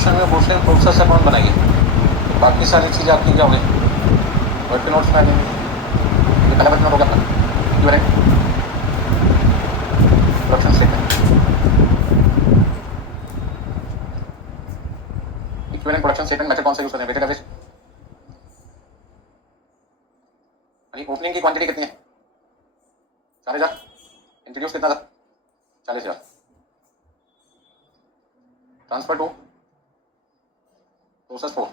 Question में पूछ रहे प्रोसेस अकाउंट बनाइए, बाकी सारी चीज़ें आपकी क्या हो गई, वर्ड के नोट्स में आ जाएंगी। ये पहला वर्ड नोट हो गया अपना equivalent production statement. Equivalent production statement method कौन सा यूज करते हैं, वेटेड एवरेज। यानी ओपनिंग की क्वांटिटी कितनी है 4000, इंट्रोड्यूस कितना था 40,000, transfer to process 4,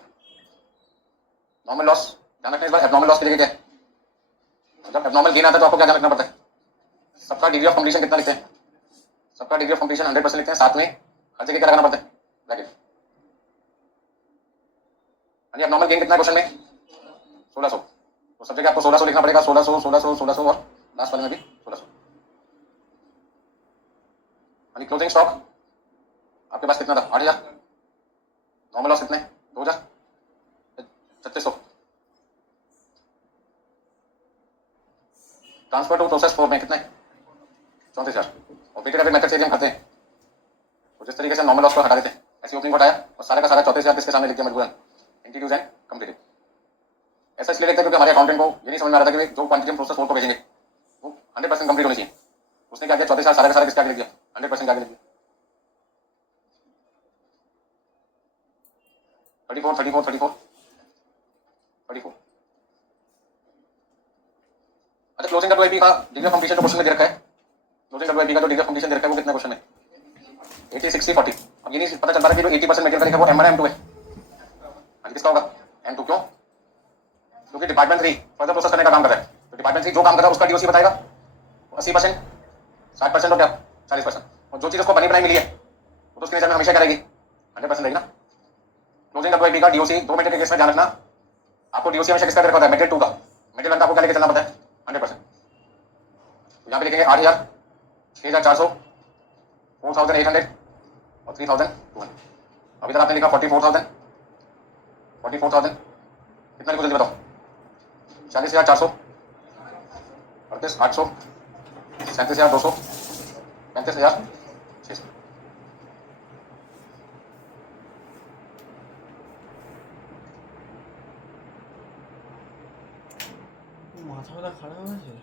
normal loss. ध्यान रखना इस बार एबनॉर्मल लॉस की जगह क्या है, जब एबनॉर्मल गेन आता है तो आपको क्या ध्यान रखना पड़ता है, सबका डिग्री ऑफ कंप्लीशन कितना लिखते हैं, सबका डिग्री ऑफ कंप्लीशन 100% लिखते हैं, साथ में हर जगह क्या लगाना पड़ता है ब्रैकेट। यानी एबनॉर्मल गेन कितना है क्वेश्चन में 1600, तो सब जगह आपको 1600 लिखना पड़ेगा, 1600 1600 1600 और लास्ट वाले में भी 1600। यानी क्लोजिंग स्टॉक आपके पास कितना था 8000, नॉर्मल लॉस कितने 2000, 3600, ट्रांसफर टू प्रोसेस 4 में कितने 34,000। और वेटेड एवरेज मेथड से हम करते हैं तो जिस तरीके से नॉर्मल लॉस को हटा देते हैं ऐसी ओपनिंग को हटाया और सारा का सारा 34,000 किसके सामने लिख दिया मजबूरन, इंट्रोड्यूस एंड कंप्लीटेड। ऐसा इसलिए लिखते हैं क्योंकि हमारे अकाउंटेंट को ये नहीं समझ में आ रहा था कि जो क्वांटिटी हम प्रोसेस 4 को भेजेंगे वो 100% कंप्लीट होनी चाहिए। उसने क्या किया 34,000 सारा का सारा किसके आगे लिख दिया 100% आगे लिख दिया। 34 34 34 34। अच्छा क्लोजिंग डब्ल्यूआईपी का डिग्री ऑफ कंप्लीशन जो क्वेश्चन में दे रखा है, क्लोजिंग डब्ल्यूआईपी का जो डिग्री ऑफ कंप्लीशन दे रखा है वो कितना क्वेश्चन में 80 60 40। अब ये नहीं पता चल पा रहा कि जो 80% मेटेरियल का लिखा है वो M1 M2 है, आज किसका होगा M2। क्यों, क्योंकि डिपार्टमेंट 3 फर्दर प्रोसेस करने का काम कर रहा है, तो डिपार्टमेंट 3 जो काम कर रहा है उसका डीओसी बताएगा 80%, 60% और क्या 40%, और जो चीज उसको बनी बनाई मिली है वो तो उसके नेचर में हमेशा क्या रहेगी 100% रहेगी ना। क्लोजिंग डब्ल्यूआईपी का डीओसी दो मेटेरियल के केस में ध्यान रखना, आपको डीओसी हमेशा किसका होता है मेटेरियल 2 का, मेटेरियल 1 का आपको क्या लेके चलना पड़ता है 100%। तो यहाँ पे लिखेंगे 8000 6400 4800 और 3200। अभी तक आपने लिखा 44,000 44,000, कितना लिखो जल्दी बताओ 40,400 38,800 37,200 35,600। মাথা ব্যথা খারাপ হয়েছে।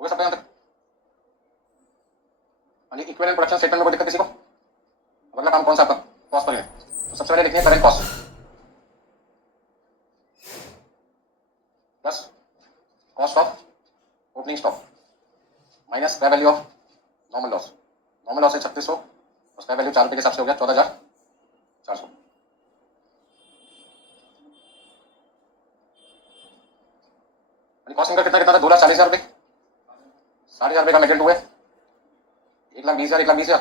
हो गया सबका यहाँ तक। यानी इक्विवेलेंट प्रोडक्शन स्टेटमेंट में कोई दिक्कत किसी को, अगला काम कौन सा आपका कॉस्ट पर यूनिट। तो सबसे पहले लिखनी है current cost plus cost of opening stock minus scrap value of normal loss. Normal loss है 3600 और स्क्रैप वैल्यू 4 रुपये के हिसाब से हो गया 14,400। कॉस्ट इनका कितना कितना था, 2,40,000 रुपये, 60,000 रुपये का मेटेरियल 2 है, 1,20,000, 1,20,000।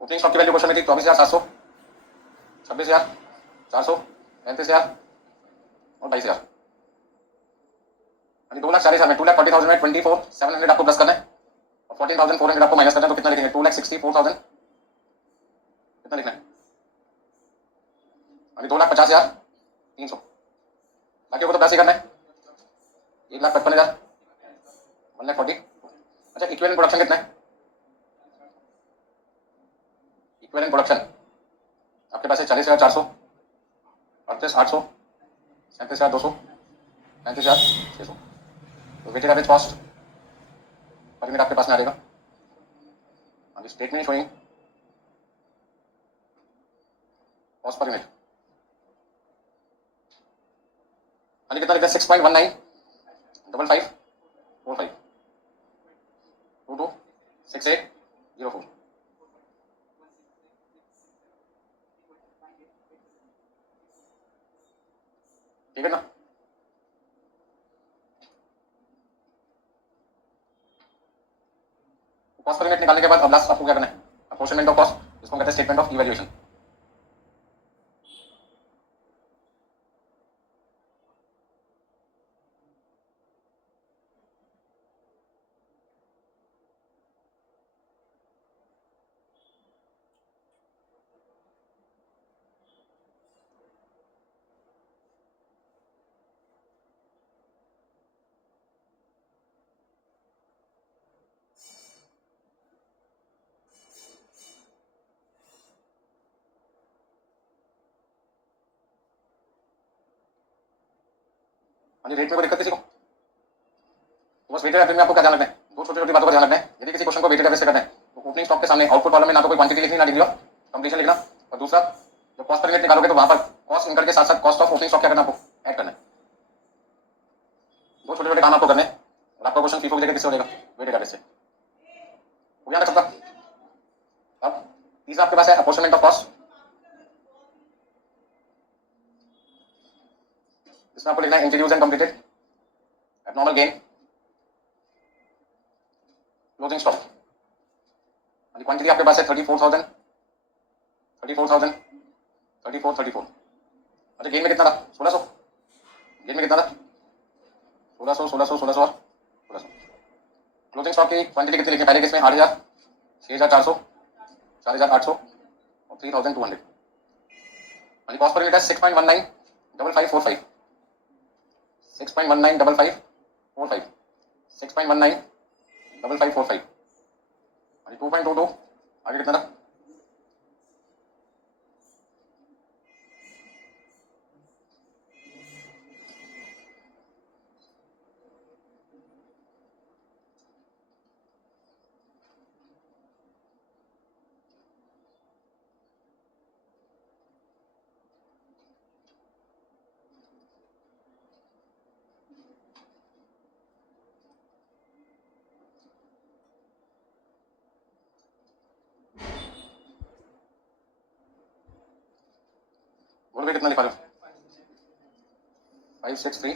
ओपनिंग स्टॉक की वैल्यू क्वेश्चन में थी 24,700, 26,400, 35,000 और 22,000। 2,40,000 में 2,40,000 में 24,700 आपको प्लस करना है और 14,400 आपको माइनस करना है, तो कितना लिखेंगे? 2,64,000 कितना लिखना है? 2,50,300। बाकी को तो प्लस ही करना है, 1,55,000, 1,40,000। अच्छा, इक्विवेलेंट प्रोडक्शन कितना है? इक्विवेलेंट प्रोडक्शन आपके पास है 40,400, 38,800, 37,200, 35,600। तो weighted average cost per unit आपके पास में आ जाएगा। अभी statement showing cost per unit अभी कितना लिखा है? 6.19 55 45 22 68 04। ठीक है ना? कॉस्ट पर यूनिट निकालने के बाद अब लास्ट आपको क्या करना है? अप्रोक्सीमेट ऑफ कॉस्ट, जिसको कहते हैं स्टेटमेंट ऑफ इवैल्यूएशन। रेट में कोई दिक्कत किसी को? तो बस वेटेड एवरेज में आपको क्या ध्यान रखना है? दो छोटी छोटी बातों का ध्यान रखना है। यदि किसी क्वेश्चन को वेटेड एवरेज से करना है तो ओपनिंग स्टॉक के सामने आउटपुट कॉलम में ना तो कोई क्वांटिटी लिखनी, ना डिग्री ऑफ कंप्लीशन लिखना, और दूसरा जब कॉस्ट पर यूनिट निकालोगे तो वहां पर कॉस्ट इनकम के साथ साथ कॉस्ट ऑफ ओपनिंग स्टॉक क्या करना, आपको ऐड करना है। दो छोटे छोटे काम आपको करने हैं और आपका क्वेश्चन फीफो की जगह किससे हो जाएगा? वेटेड एवरेज से। हो गया ना सबका? अब तीसरा आपके पास है अप्रोक्सीमेट ऑफ कॉस्ट। इसमें आपको लिखना है introduce and completed, abnormal gain, closing stock. Quantity आपके पास है 34,000, 34,000, 34, 34। अच्छा, गेन में कितना था? 1,600। गेन में कितना था? 1,600, 1,600, 1,600 और 1,600। क्लोजिंग स्टॉक की क्वांटिटी कितनी लिखी? पहले केस में 8,000, 6,400, 4,800 और 3,200। कॉस्ट पर यूनिट है 6.195545, 6.195545, 6.195545। 2.22 आगे कितना था? बोलो कितना लिखा लो? 563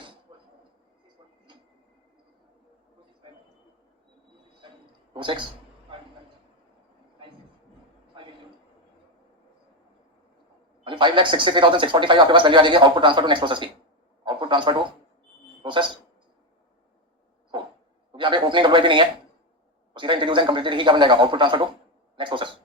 26 5,63,645 आपके पास वैल्यू आ जाएगी output transfer to next process की। आउटपुट ट्रांसफर टू प्रोसेस 4, क्योंकि यहाँ पे ओपनिंग डब्ल्यूआईपी नहीं है तो सीधा इंट्रोड्यूस एंड कंप्लीटेड ही क्या बन जाएगा? Output transfer to next process.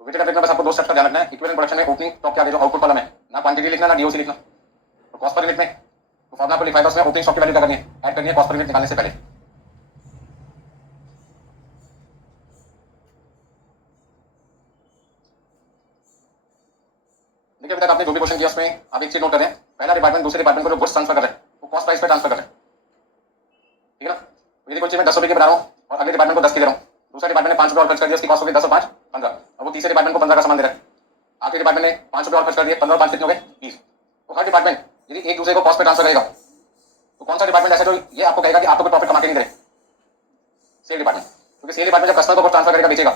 तो वेटेड एवरेज में बस आपको दो स्टेप्स का ध्यान रखना है। इक्विवेलेंट प्रोडक्शन में ओपनिंग स्टॉक के आगे जो आउटपुट कॉलम है, ना क्वांटिटी लिखना ना डीओसी लिखना। तो कॉस्ट पर यूनिट में तो फॉर्मूला को लिखा है, उसमें ओपनिंग स्टॉक की वैल्यू क्या करनी है? ऐड करनी है कॉस्ट पर यूनिट निकालने से पहले। देखिए अभी तक आपने जो भी क्वेश्चन किया उसमें आप एक चीज नोट कर रहे हैं, पहला डिपार्टमेंट दूसरे डिपार्टमेंट को जो गुड्स ट्रांसफर कर रहे हैं वो कॉस्ट प्राइस पे ट्रांसफर कर रहे हैं। ठीक है ना? यदि कोई चीज मैं 10 रुपये की बना रहा हूँ और अगले डिपार्टमेंट को 10 की दे रहा हूँ, दूसरे डिपार्टमेंट ने 5 रुपये और खर्च कर दिया, उसकी कॉस्ट हो गई 10 और 5 15, और वो तीसरे डिपार्टमेंट को 15 का सामान दे रहा है। आखिरी डिपार्टमेंट ने 5 रुपये और खर्च कर दिए, 15 और 5 कितने हो गए? 20। तो हर डिपार्टमेंट यदि एक दूसरे को कॉस्ट पे ट्रांसफर करेगा तो कौन सा डिपार्टमेंट ऐसा जो ये आपको कहेगा कि आपको प्रॉफिट कमा के नहीं दे? Sale department. क्योंकि सेल डिपार्टमेंट जब कस्टमर को ट्रांसफर करेगा, बेचेगा,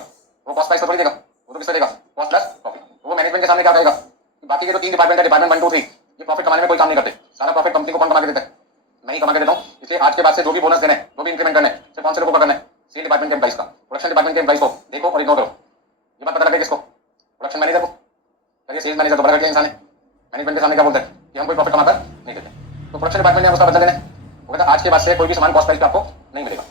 वो कॉस्ट प्राइस पर थोड़ी देगा, वो तो किससे देगा? Cost plus profit. तो वो मैनेजमेंट के सामने क्या कहेगा कि बाकी के जो 3 डिपार्टमेंट है, डिपार्टमेंट 1 2 3, ये प्रॉफिट कमाने में कोई काम नहीं करते, सारा प्रॉफिट कंपनी को कौन कमा के देता है? मैं ही कमा के देता हूँ। इसलिए आज के बाद से जो भी बोनस देना है, जो भी इंक्रीमेंट करना है, सिर्फ कौन से लोगों को करना है? सेल डिपार्टमेंट के एम्प्लॉइज का। प्रोडक्शन डिपार्टमेंट के एम्प्लॉइज को देखो और इग्नोर करो। ये बात पता लगे किसको? प्रोडक्शन मैनेजर को। ये सेल्स मैनेजर तो बड़ा घटिया इंसान है, मैनेजमेंट के सामने क्या बोलता है कि हम कोई प्रॉफिट कमाकर नहीं देते। तो प्रोडक्शन डिपार्टमेंट ने उसका बदला लेना है। वो कहता है आज के बाद से कोई भी सामान कॉस्ट प्राइस पे आपको नहीं मिलेगा,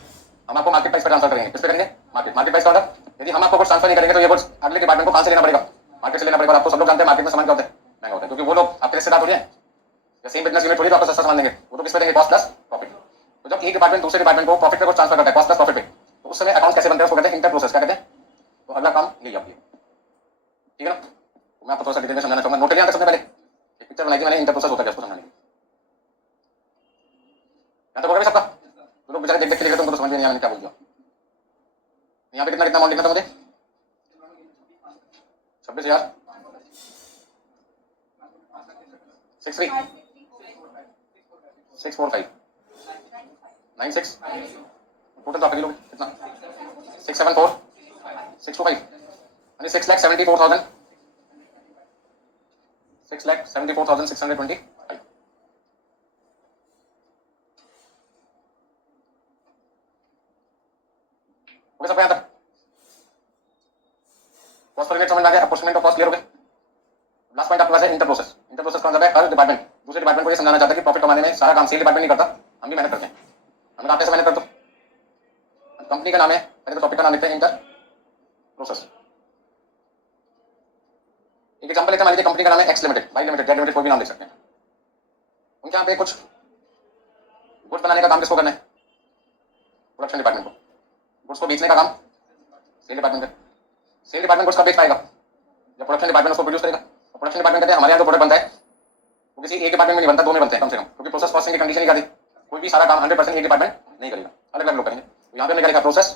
हम आपको मार्केट प्राइस पर ट्रांसफर करेंगे। किस पे करेंगे? मार्केट प्राइस का ऑर्डर। यदि हम आपको कुछ ट्रांसफर नहीं करेंगे तो ये कुछ अगले डिपार्टमेंट को कहां से लेना पड़ेगा? मार्केट से लेना पड़ेगा। आपको सब लोग जानते हैं मार्केट में सामान क्या होता है, महंगा होता है, क्योंकि वो लोग आपके रिश्तेदार थोड़ी हैं, या सेम बिजनेस यूनिट थोड़ी तो आपको सस्ता सामान देंगे। वो तो किस पे देंगे? Cost plus profit. तो जब एक डिपार्टमेंट दूसरे डिपार्टमेंट को प्रॉफिट पे कुछ ट्रांसफर करता है कॉस्ट प्लस प्रॉफिट पे, तो उस समय अकाउंट कैसे बनते हैं? उसको कहते हैं इंटर प्रोसेस। क्या कहते हैं? तो अगला काम यही आपकी, ठीक है ना? मैं आपको थोड़ा सा डिटेल में समझाना चाहूंगा। नोट कर लिया सबसे पहले एक पिक्चर बनाई थी मैंने, इंटर प्रोसेस होता है उसको समझाने के लिए। यहाँ तक होगा भी सबका? तो लोग बेचारे देख देख के लिखे तो उनको समझ में नहीं आया मैंने क्या बोल दिया। यहाँ पे कितना कितना अमाउंट लिखना था मुझे? 26,000 63 645 96 टोटल तो आप लोग कितना? 674 625 यानी 6,74,000 6,74,625। ओके सब यहाँ तक कॉस्ट पर यूनिट समझ आ गया? अप्रोक्सीमेट ऑफ कॉस्ट क्लियर हो गए? लास्ट पॉइंट आपके पास है इंटर प्रोसेस। इंटर प्रोसेस का मतलब है हर डिपार्टमेंट दूसरे डिपार्टमेंट को ये समझाना चाहता है कि प्रॉफिट कमाने में सारा काम सेल डिपार्टमेंट नहीं करता, हम भी मेहनत करते हैं। हम आप कैसे मेहनत करते हो? कंपनी का नाम है, पहले तो टॉपिक का नाम लिखते हैं इंटर प्रोसेस। एक एग्जांपल लेते हैं, मान लीजिए कंपनी का नाम है X limited, Y limited, Z limited, कोई भी नाम लिख सकते हैं। उनके यहाँ पे कुछ गुड्स बनाने का काम किसको करना है? प्रोडक्शन डिपार्टमेंट को। गुड्स को बेचने का काम सेल डिपार्टमेंट का। सेल डिपार्टमेंट गुड्स का बेच पाएगा जब प्रोडक्शन डिपार्टमेंट उसको प्रोड्यूस करेगा। प्रोडक्शन डिपार्टमेंट कहते हैं हमारे यहाँ जो प्रोडक्ट बनता है वो किसी एक डिपार्टमेंट में नहीं बनता, दो में बनते हैं कम से कम, क्योंकि प्रोसेस कॉस्टिंग की कंडीशन ही कर दी। कोई भी सारा काम 100% एक डिपार्टमेंट नहीं करेगा, अलग अलग लोग करेंगे। तो यहाँ पे हमने लिखा प्रोसेस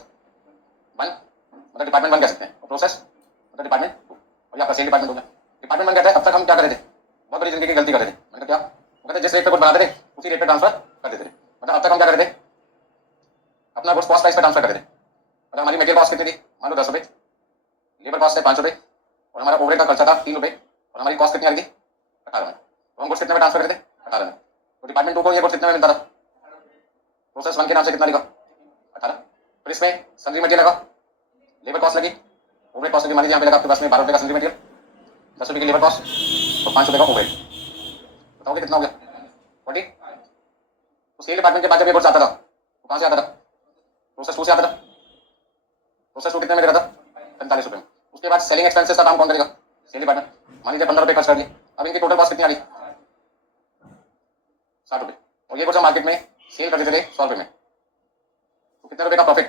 वन, मतलब डिपार्टमेंट वन कह सकते हैं, और प्रोसेस मतलब डिपार्टमेंट टू, और ये आपका सेल डिपार्टमेंट हो गया। डिपार्टमेंट वन कहता है अब तक हम क्या कर रहे थे? बहुत बड़ी जिंदगी की गलती कर रहे थे। मैंने कहा क्या? वो कहते हैं जिस रेट पे कुछ बनाते थे उसी रेट पे ट्रांसफर कर देते थे। मतलब अब तक हम क्या कर रहे थे? अपना गुड्स कॉस्ट प्राइस पे ट्रांसफर कर रहे थे। मतलब हमारी मटेरियल कॉस्ट कितनी थी? मान लो 10 रुपये, लेबर कॉस्ट है 5 रुपये, और हमारा ओवरहेड का खर्चा था 3 रुपये, और हमारी कॉस्ट कितनी आ रही थी? 18 में। तो हम गुड्स कितने में ट्रांसफर करते थे? 18 में। तो डिपार्टमेंट टू को ये गुड्स कितने में मिलता था? प्रोसेस वन के नाम से कितना लिखा? 18। फिर इसमें सन्ड्री मटेरियल लगा, लेबर कॉस्ट लगी, ओवरहेड कॉस्ट लगी। मान लीजिए यहाँ पे लगा आपके पास में 12 रुपये का सन्ड्री मटेरियल, 10 रुपये की लेबर कॉस्ट और 5 रुपये का ओवरहेड। बताओगे कितना हो गया? 40। तो सेल डिपार्टमेंट के बाद जब ये गुड्स आता था तो कहाँ से आता था? प्रोसेस टू से आता था। प्रोसेस टू कितने में दे रहा था? 45 रुपये में। उसके बाद सेलिंग एक्सपेंसेस का काम कौन करेगा? Sale department. मान लीजिए 15 रुपये खर्च कर लिए, अब इनकी टोटल कॉस्ट कितनी आ रही? 60 रुपये। और ये गुड्स मार्केट में सेल कर देते थे 100 रुपये में। तो कितने रुपये का प्रॉफिट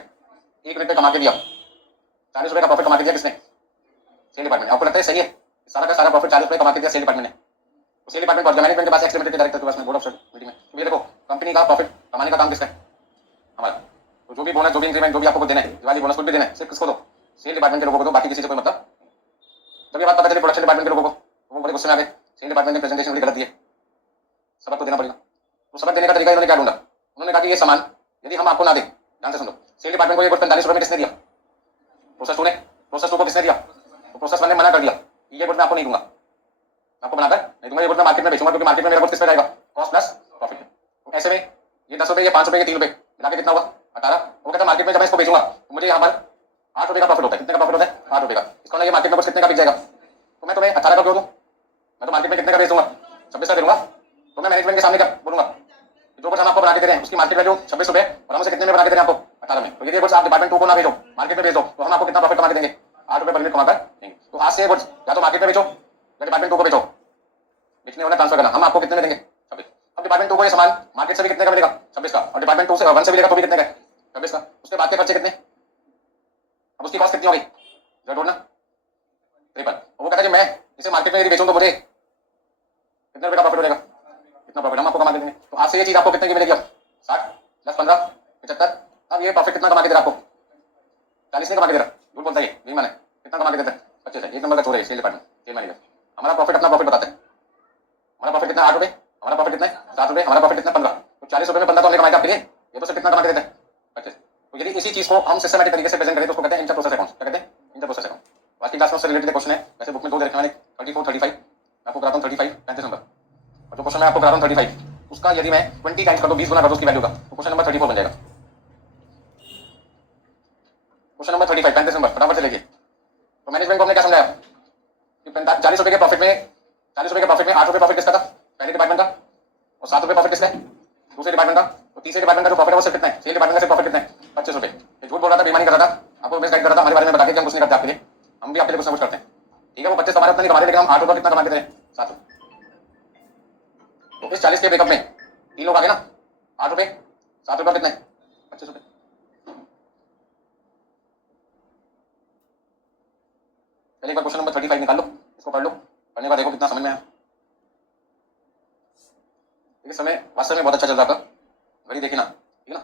एक मिनट पे कमा के दिया? 40 रुपये का प्रॉफिट कमा के दिया किसने? Sale department. आपको लगता है सही है? सारा का सारा प्रॉफिट 40 रुपये कमा के दिया सेल डिपार्टमेंट ने। तो सेल डिपार्टमेंट और मैनेजमेंट के पास एक्स लिमिटेड के डायरेक्टर के पास में बोर्ड ऑफ मीटिंग में, तो ये देखो कंपनी का प्रॉफिट कमाने का काम किसका है? हमारा। तो जो भी बोनस, जो भी इंक्रीमेंट, जो भी आपको देना है, दिवाली बोनस कुछ भी देना है, सिर्फ किसको दो? सेल डिपार्टमेंट के लोगों को दो, बाकी किसी से कोई मतलब। जब ये बात पता चली प्रोडक्शन डिपार्टमेंट के लोगों को, वो बड़े गुस्से में आ गए, सेल डिपार्टमेंट ने प्रेजेंटेशन बड़ी गलत दी है, सबक तो देना पड़ेगा। तो सबक देने का तरीका इन्होंने क्या ढूंढा? उन्होंने कहा कि ये सामान यदि हम आपको ना दें, ध्यान से सुनो, सेल डिपार्टमेंट को ये गुड्स 45 रुपये में किसने दिया? प्रोसेस टू ने। प्रोसेस टू को किसने दिया? तो प्रोसेस वन ने मना कर दिया, ये गुड्स मैं आपको नहीं दूंगा, आपको बनाकर नहीं दूंगा, ये गुड्स मैं मार्केट में बेचूंगा, क्योंकि मार्केट में मेरा गुड्स किस पे जाएगा? Cost plus profit. तो ऐसे में ये 10 रुपये, ये 5 रुपये, ये 3 रुपये मिला के कितना हुआ? 18। वो कहता मार्केट में जब मैं इसको बेचूंगा तो मुझे यहाँ पर 8 रुपये का प्रॉफिट होता है। कितने का प्रॉफिट होता है? 8 रुपये का। इसका मतलब ये मार्केट में कुछ कितने का बिक जाएगा? तो मैं तुम्हें 18 का क्यों दूं? मैं तो मार्केट में कितने का बेच दूंगा? 26 का दे दूंगा। तो मैं मैनेजमेंट के सामने क्या बोलूंगा? जो कुछ हम आपको बना के दे रहे हैं उसकी मार्केट वैल्यू 26 रुपये, और हम उसे कितने में बना के दे रहे हैं आपको? 18 में। तो यदि कुछ आप डिपार्टमेंट टू को ना भेजो, मार्केट में भेज दो, तो हम आपको कितना प्रॉफिट कमा के देंगे? 8 रुपये पर यूनिट कमाकर देंगे। तो आज से कुछ या तो मार्केट में बेचो या डिपार्टमेंट टू को बेचो, बेचने वाला ट्रांसफर करना, हम आपको कितने में देंगे? 26। अब डिपार्टमेंट टू को ये सामान मार्केट से भी कितने का मिलेगा? 26 का। और डिपार्टमेंट टू से वन से भी लेगा तो भी कितने का? 26 का। उसके बाद के खर्चे कितने? अब उसकी कॉस्ट कितनी होगी? जरा ढूंढना। 53। वो कहता है कि मैं इसे मार्केट में यदि बेचूं तो मुझे कितने रुपए का प्रॉफिट हो जाएगा? कितना प्रॉफिट हम आपको कमा के देंगे। तो आज से ये चीज आपको कितने की मिलेगी? अब 60 प्लस 15 75। अब ये प्रॉफिट कितना कमा के दे रहा आपको? 40 नहीं कमा के दे रहा, झूठ बोलता है ये, नहीं माने। कितना कमा के देता है? 25 है। एक नंबर का चोर है सेल डिपार्टमेंट, सेल मैनेजर। हमारा प्रॉफिट अपना प्रॉफिट बताता है। हमारा प्रॉफिट कितना? 8 रुपये। हमारा प्रॉफिट कितना है? 7 रुपये। हमारा प्रॉफिट कितना? 15। तो 40 रुपये में 15 तो हमने कमाया आपके लिए, ये तो सिर्फ कितना कमा के देता है? 25। तो यदि इसी चीज को हम सिस्टमैटिक तरीके से प्रेजेंट करें तो उसको कहते हैं इंटर प्रोसेस अकाउंट। क्या कहते हैं? Inter process account. आज की क्लास में उससे रिलेटेड क्वेश्चन है, वैसे बुक में 2 दे रखे हैं मैंने, 34 35। आपको कराता हूँ 35 35 नंबर। और मैं आपको करा रहा हूँ 35, उसका यदि मैं 20 टाइम्स कर दो, 20 गुना कर दो उसकी वैल्यू का, तो क्वेश्चन नंबर 34 बन जाएगा। क्वेश्चन नंबर 35 35 नंबर फटाफट से लिखिए। तो मैनेजमेंट को हमने क्या समझाया कि 40 रुपए के प्रॉफिट में 8 रुपए प्रॉफिट किसका था, पहले डिपार्टमेंट का, और 7 रुपए प्रॉफिट किसका है, दूसरे डिपार्टमेंट का। तो तीसरे डिपार्टमेंट का जो प्रॉफिट है वो सिर्फ कितना है, सेल डिपार्टमेंट का सिर्फ प्रॉफिट कितना है, 25 रुपए। ये झूठ बोल रहा था, बेईमानी कर रहा था, आपको मिस गाइड कर रहा था, हमारे बारे में बता के कि हम कुछ नहीं करते आपके लिए, हम भी आपके लिए कुछ ना कुछ करते हैं। ठीक है, वो 25 हमारे उतना नहीं कमा रहे, लेकिन हम 8 रुपए कितना कमाते थे, 7 रुपए। तो इस 40 के ब्रेकअप में 3 लोग आ गए ना, 8 रुपए 7 रुपए कितना है, 25 रुपए। पहले एक बार क्वेश्चन नंबर 35 निकाल लो, इसको पढ़ लो, पढ़ने के बाद देखो कितना समझ में आया। इस समय वास्तव में बहुत अच्छा चल रहा था, घड़ी देखी ना, ठीक है ना,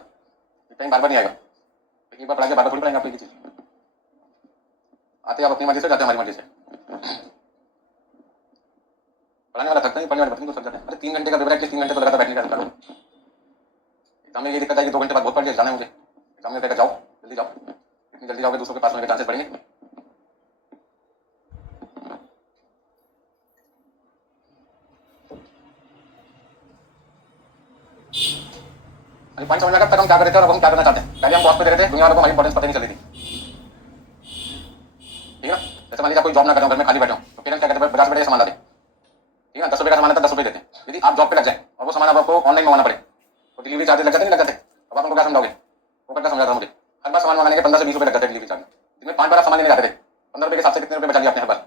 टाइम बार बार नहीं आएगा, लेकिन एक बार पढ़ा के बार बार थोड़ी पढ़ाएंगे आप एक ही चीज, आते आप अपनी मर्जी से, जाते हमारी मर्जी से। पढ़ाने वाला थकता नहीं, पढ़ने वाले पता नहीं तो थक जाते हैं। अरे 3 घंटे का पेपर है, 3 घंटे तो लगातार बैठने का करो। एग्जाम में ये दिक्कत है कि 2 घंटे बाद बहुत पढ़ लिया, जाना है मुझे एग्जाम में, जाओ जल्दी जाओ, जितनी जल्दी जाओगे दूसरों के पास होने के चांसेस बढ़ेंगे। अरे पॉइंट समझ में तक हम क्या करते थे और अब हम क्या करना चाहते हैं। पहले हम बॉस पे दे रहे थे, दुनिया वालों को हमारी इंपॉर्टेंस पता नहीं चल रही थी, ठीक है ना। जैसे मान लीजिए कोई जॉब ना कर रहा हूँ, घर में खाली बैठा हूँ, तो पेरेंट्स क्या कहते हैं, 50 रुपए सामान ला दे, ठीक है ना, 10 रुपए का सामान आता है 10 रुपए देते हैं। यदि आप जॉब पे लग जाए और वो सामान आपको ऑनलाइन मंगाना पड़े, तो डिलीवरी चार्जेस लग जाते नहीं लग जाते। अब आप उनको क्या समझाओगे, वो करता समझा था मुझे, हर बार सामान मंगाने के 15 से 20 रुपए लग जाते हैं डिलीवरी चार्ज। दिन में 5 बार सामान लेने जाते थे, 15 रुपए के हिसाब से कितने रुपए बचा लिया आपने हर बार,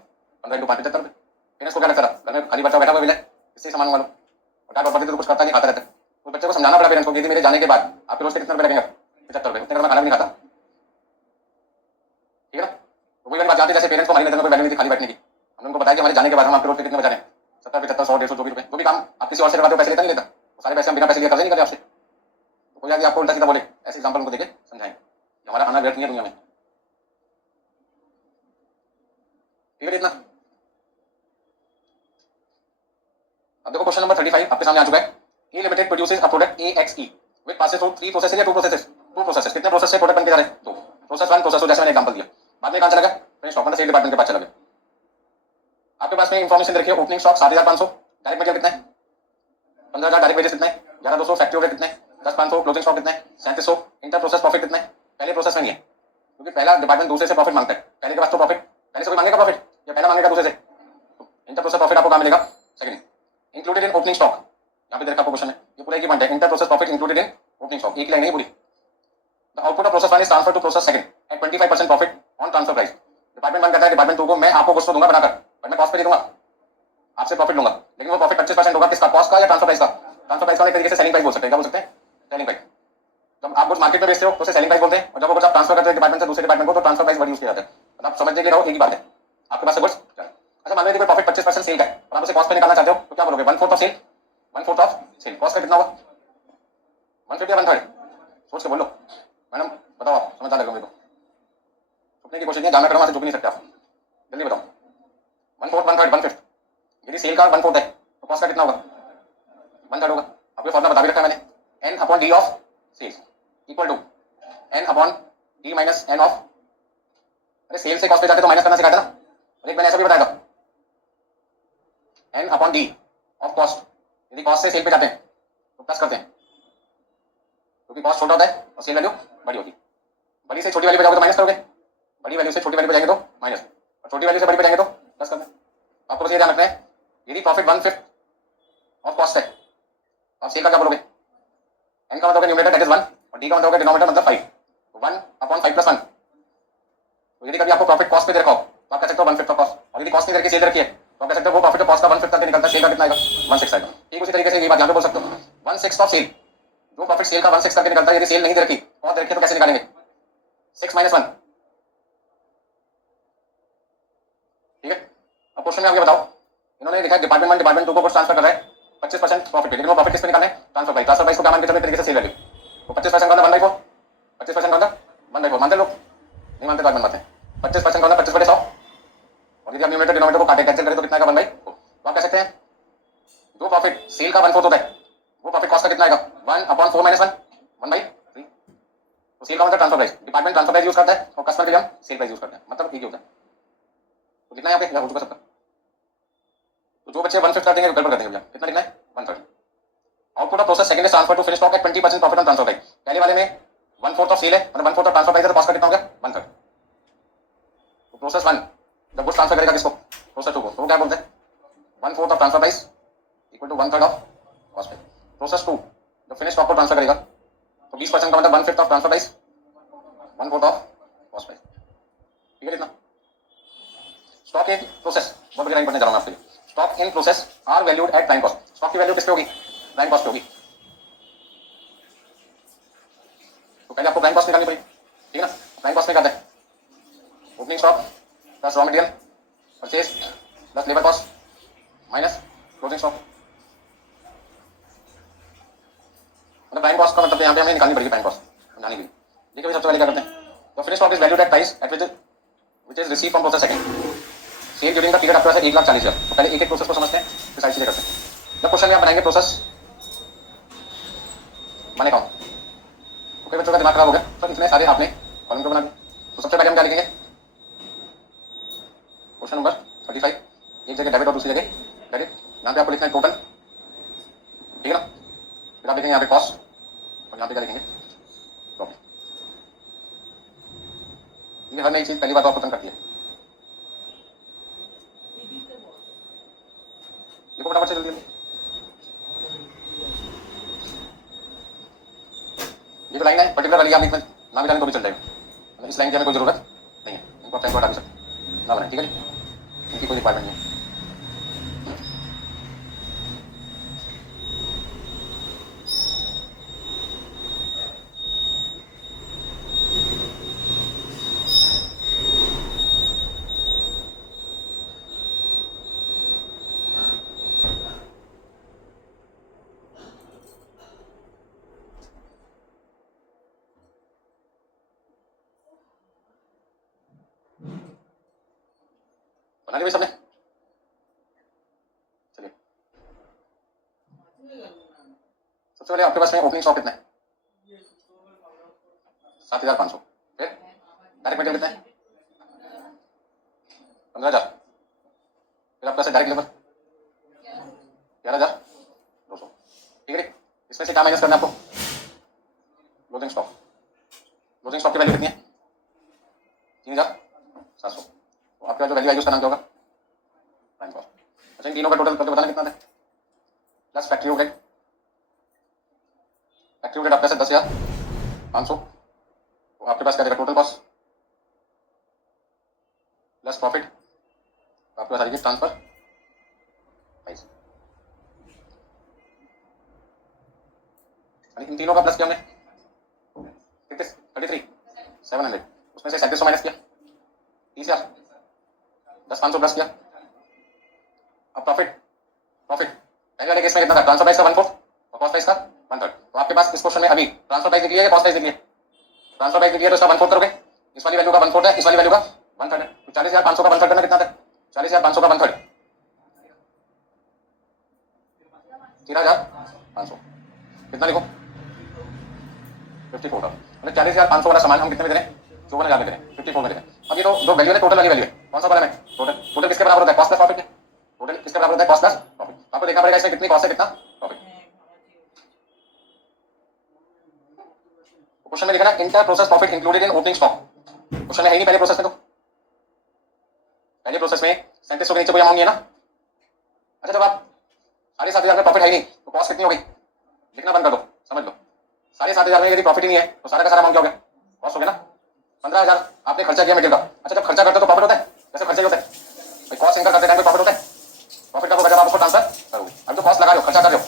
15 इंटू 5 75 रुपए। पेरेंट्स को क्या लगता था, घर में खाली बच्चा बैठा हुआ मिले, इससे सामान मंगा लो, और डांट पड़ती तो कुछ करता नहीं, खाता रहता। तो बच्चे को समझाना पड़ा पेरेंट्स को, यदि मेरे जाने के बाद आपके रोज के कितने रुपए लगेंगे, 75 रुपए, उतने का मैं खाना भी नहीं खाता, ठीक है ना। तो वही वाली बात जाती है, जैसे पेरेंट्स को हमारी नजर में कोई वैल्यू नहीं थी खाली बैठने की, हमने उनको बताया कि हमारे जाने के बाद हम आपके रोज के कितने बचा रहे हैं, 70 75 100 150 जो भी रुपए, जो भी काम आप किसी और से करवाते हो पैसे लेता नहीं लेता, वो सारे पैसे हम बिना पैसे लिए कर्ज नहीं करते आपसे। तो कोई आगे आपको उल्टा सीधा बोले, ऐसे एग्जांपल उनको देके समझाएं कि हमारा आना व्यर्थ नहीं है दुनिया में, ठीक है इतना। अब देखो क्वेश्चन नंबर 35 आपके सामने आ चुका है। A limited produces a product AXE with passes through 3 processes या 2 प्रोसेसेस, 2 प्रोसेसेस, कितने प्रोसेस से प्रोडक्ट बनके जा रहे हैं, तो प्रोसेस 1 प्रोसेस 2, जैसे मैंने एग्जांपल दिया। बाद में कहां चला गया, फिर स्टॉक में सेल डिपार्टमेंट के पास चला गया। आपके पास में इंफॉर्मेशन देखिए, ओपनिंग स्टॉक 7500, डायरेक्ट मटेरियल कितना है 15000, डायरेक्ट वेजेस कितना है 11200, फैक्ट्री ओवरहेड कितना है 10500, क्लोजिंग स्टॉक कितना है 3700, इंटर प्रोसेस प्रॉफिट कितना है, पहले प्रोसेस में नहीं है, क्योंकि पहला डिपार्टमेंट दूसरे से प्रॉफिट मांगता है, पहले के पास तो प्रॉफिट, पहले से कोई मांगेगा प्रॉफिट या पहला मांगेगा दूसरे से, इंटर प्रोसेस प्रॉफिट आपको कहां मिलेगा, second included in opening stock. यहाँ पे देखा आपको क्वेश्चन है, ये पूरा एक ही पॉइंट है, inter process profit included in opening stock, एक लाइन नहीं पूरी। The output of process 1 is transfer to process second at 25% profit on transfer price. Department 1 कहता है डिपार्टमेंट 2 को मैं आपको कुछ तो दूंगा बनाकर, बट मैं कॉस्ट पे दे दूंगा, आपसे प्रॉफिट लूंगा, लेकिन वो प्रॉफिट 25% होगा किसका, कॉस्ट का या ट्रांसफर प्राइस का। ट्रांसफर प्राइस का एक तरीके से सेलिंग प्राइस बोल सकते हैं, क्या बोल सकते हैं, सेलिंग प्राइस। जब आप कुछ मार्केट में बेचते हो तो उसे सेलिंग प्राइस बोलते हैं, और जब वो कुछ आप ट्रांसफर करते हैं डिपार्टमेंट से दूसरे डिपार्टमेंट को तो ट्रांसफर प्राइस वर्ड यूज किया जाता है। मतलब आप समझ लीजिए रहो, एक ही बात है, आपके पास से गुड्स, अच्छा मान लीजिए प्रॉफिट 25% सेल का है और आप उसे कॉस्ट पे निकालना चाहते हो, तो क्या बोलोगे, 1/4 of sale, 1/4 of sale, cost का कितना होगा 150 या 1/3, सोच के बोलो मैडम, बताओ आप समझ आ लगे मेरे को, छुपने की कोशिश नहीं, जाना करो वहां से, छुप नहीं सकते आप, जल्दी बताओ 1/4 1/3 1/5, यदि सेल का 1/4 है तो कॉस्ट का कितना होगा 1/3 होगा। आपको फॉर्मूला बता भी रखा है मैंने, n upon D of sales equal to n upon D minus n of, अरे सेल से कॉस्ट पे जाते तो माइनस करना सिखाया था ना, और एक मैंने ऐसा भी बताया था, n upon D of cost, यदि कॉस्ट से सेल पे जाते हैं तो प्लस करते हैं, क्योंकि कॉस्ट छोटा होता है और सेल वैल्यू बड़ी होती है, बड़ी से छोटी वैल्यू पे जाओगे तो माइनस करोगे, बड़ी वैल्यू से छोटी वैल्यू पे जाएंगे तो माइनस, और छोटी वैल्यू से बड़ी पे जाएंगे तो प्लस करना है। आपको बस ये ध्यान रखना है, यदि प्रॉफिट 1/5 ऑफ कॉस्ट है तो आप सेल का क्या बोलोगे, n का मतलब होगा न्यूमरेटर दैट इज 1 और d का मतलब होगा डिनोमिनेटर मतलब 5, तो 1 अपॉन 5 प्लस 1। तो यदि कभी आपको प्रॉफिट कॉस्ट पे दे रखा हो तो आप कह सकते हो 1/5 ऑफ कॉस्ट, और यदि कॉस्ट नहीं करके सेल रखी है तो आप कह सकते हो वो प्रॉफिट कॉस्ट का 1/5 तक निकलता है, सेल का कितना आएगा 1/6 आएगा। ठीक उसी तरीके से ये बात यहाँ पे बोल सकते हो 1/6 ऑफ सेल, जो प्रॉफिट सेल का 1/6 करके निकलता है, यदि सेल नहीं दे रखी कॉस्ट दे रखी है तो कैसे निकालेंगे 6 - 1, ठीक है। अब क्वेश्चन में आगे बताओ, इन्होंने लिखा है डिपार्टमेंट 1 डिपार्टमेंट 2 को कुछ ट्रांसफर कर रहा है 25% प्रॉफिट, लेकिन वो प्रॉफिट किस पे निकालना है, ट्रांसफर प्राइस, ट्रांसफर प्राइस को क्या मान के चलो एक तरीके से सेल वैल्यू, तो 25% का 1/4, 25% का 1/4 मानते लोग, नहीं मानते बात बनवाते हैं, 25% का 25/100, और यदि आप न्यूमरेटर डिनोमिनेटर को काटे कैंसिल करें तो कितना आएगा 1/4, तो आप कह सकते हैं जो प्रॉफिट सेल का 1/4 होता है वो प्रॉफिट कॉस्ट का कितना आएगा 1/4 - 1 1/3, तो सेल का मतलब transfer price, department transfer price use करता है और कस्टमर के लिए हम सेल प्राइस यूज करते हैं, मतलब एक ही होता है। तो कितना यहाँ पे हो चुका सबका, तो जो बच्चे 1/5 कर देंगे गड़बड़ कर देंगे भैया। कितना लिखना है 1/3। Output of process second is transfer to finish stock at 20% profit on transfer price. पहले वाले में 1/4 ऑफ सेल है मतलब 1/4 ऑफ ट्रांसफर प्राइस है तो कॉस्ट का कितना हो गया 1/3। तो प्रोसेस 1 जब गुड्स ट्रांसफर करेगा किसको प्रोसेस 2 को तो क्या बोलते हैं 1/4 of transfer price equal to 1/3 of cost price. Process 2 जब फिनिश स्टॉक को ट्रांसफर करेगा तो 20% का मतलब 1/5 of transfer price 1/4 of cost price. ठीक है इतना। स्टॉक इन प्रोसेस बहुत बड़ी लाइन पढ़ने जा रहा हूं आपके लिए। Stock in process are valued at prime cost. Stock की वैल्यू किस पे होगी प्राइम कॉस्ट पे होगी। तो पहले आपको प्राइम कॉस्ट निकालनी पड़ेगी। ठीक है ना। प्राइम कॉस्ट निकालते हैं opening stock plus raw material purchase plus labour cost minus closing stock. मतलब प्राइम कॉस्ट का मतलब यहाँ पे हमें निकालनी पड़ेगी प्राइम कॉस्ट समझाने के लिए। देखिए सबसे पहले क्या करते हैं तो finish stock is valued at price at which is receive from process second sale during the period up to 1,40,000। तो पहले एक एक प्रोसेस को समझते हैं फिर सारी चीजें करते हैं। जब क्वेश्चन में आप बनाएंगे प्रोसेस मैंने कहा तो कई बच्चों का दिमाग खराब हो गया तो इतने सारे आपने कॉलम को बना दिए। तो सबसे पहले हम क्या लिखेंगे क्वेश्चन नंबर 35 एक जगह डेबिट और दूसरी जगह क्रेडिट। यहाँ पे आपको लिखना है टोटल। ठीक है ना। फिर आप लिखेंगे यहाँ पे कॉस्ट और यहाँ पे क्या लिखेंगे प्रॉफिट। ये हर नई चीज पहली बार तो आपको तंग करती है। देखो फटाफट से जल्दी जल्दी। ये जो लाइन है पर्टिकुलर वाली आप इसमें ना भी जाने तो भी चल जाएगा। इस लाइन की हमें कोई जरूरत नहीं है। इनको आप टाइम हटा भी सकते ना बनाए। ठीक है जी। इनकी कोई रिक्वायरमेंट नहीं है। बना ली भाई सबने। चलिए सबसे पहले आपके पास में ओपनिंग स्टॉक कितना है 7,500। फिर डायरेक्ट मटेरियल कितना है 15,000। फिर आपके पास डायरेक्ट लेबर 11,200। ठीक है। इसमें से क्या माइनस करना है आपको क्लोजिंग स्टॉक। क्लोजिंग स्टॉक की वैल्यू कितनी है 3,700। तो आपका जो वैल्यू आएगी उसका नाम क्या होगा प्राइम कॉस्ट। अच्छा इन तीनों का टोटल करके बताना कितना था plus factory overhead. Factory overhead आपके पास 10,500। तो आपके पास क्या रहेगा टोटल कॉस्ट प्लस प्रॉफिट। आपके पास आएगी ट्रांसफर प्राइस। इन तीनों का प्लस किया हमने 33,700। उसमें से 3700 माइनस किया 30,000 10,500 प्लस किया। अब प्रॉफिट प्रॉफिट पहले वाले केस में कितना था ट्रांसफर प्राइस का 1/4 और कॉस्ट प्राइस का 1/3। तो आपके पास इस क्वेश्चन में अभी ट्रांसफर प्राइस निकली है या कॉस्ट प्राइस निकली है ट्रांसफर प्राइस निकली है तो इसका 1/4 करोगे। इस वाली वैल्यू का 1/4 है इस वाली वैल्यू का 1/3 है। तो 40,500 का 1/3 करना कितना था 40,500 का 1/3 13,500। कितना लिखो 54 मतलब 40,500 वाला सामान हम कितने में दे रहे हैं 54,000 में दे रहे हैं 54 में दे रहे हैं। अब ये तो जो वैल्यू है टोटल वाली वैल्यू है कौन सा वाला है टोटल। टोटल किसके बराबर होता है कॉस्ट प्लस प्रॉफिट के। टोटल किसके बराबर होता है कॉस्ट प्लस प्रॉफिट। आपको देखना पड़ेगा इसमें कितनी कॉस्ट है कितना प्रॉफिट। क्वेश्चन में लिखा है inter process profit included in opening stock. Question में है नहीं पहले प्रोसेस में। तो पहले प्रोसेस में 3700 के नीचे कोई अमाउंट नहीं है ना। अच्छा जब आप 7,500 में प्रॉफिट है ही नहीं तो कॉस्ट कितनी हो गई लिखना बंद कर दो समझ लो। 7,500 में यदि प्रॉफिट ही नहीं है तो सारा का सारा अमाउंट क्या हो गया कॉस्ट हो गया ना। 15,000 आपने खर्चा किया मटेरियल का। अच्छा जब खर्चा करते हो तो प्रॉफिट होता है जैसे खर्चा ही होता है भाई कॉस्ट इनका करते टाइम पे प्रॉफिट होता है। प्रॉफिट का होगा जब आप उसको ट्रांसफर करोगे। अब तो कॉस्ट लगा रहे हो खर्चा कर रहे हो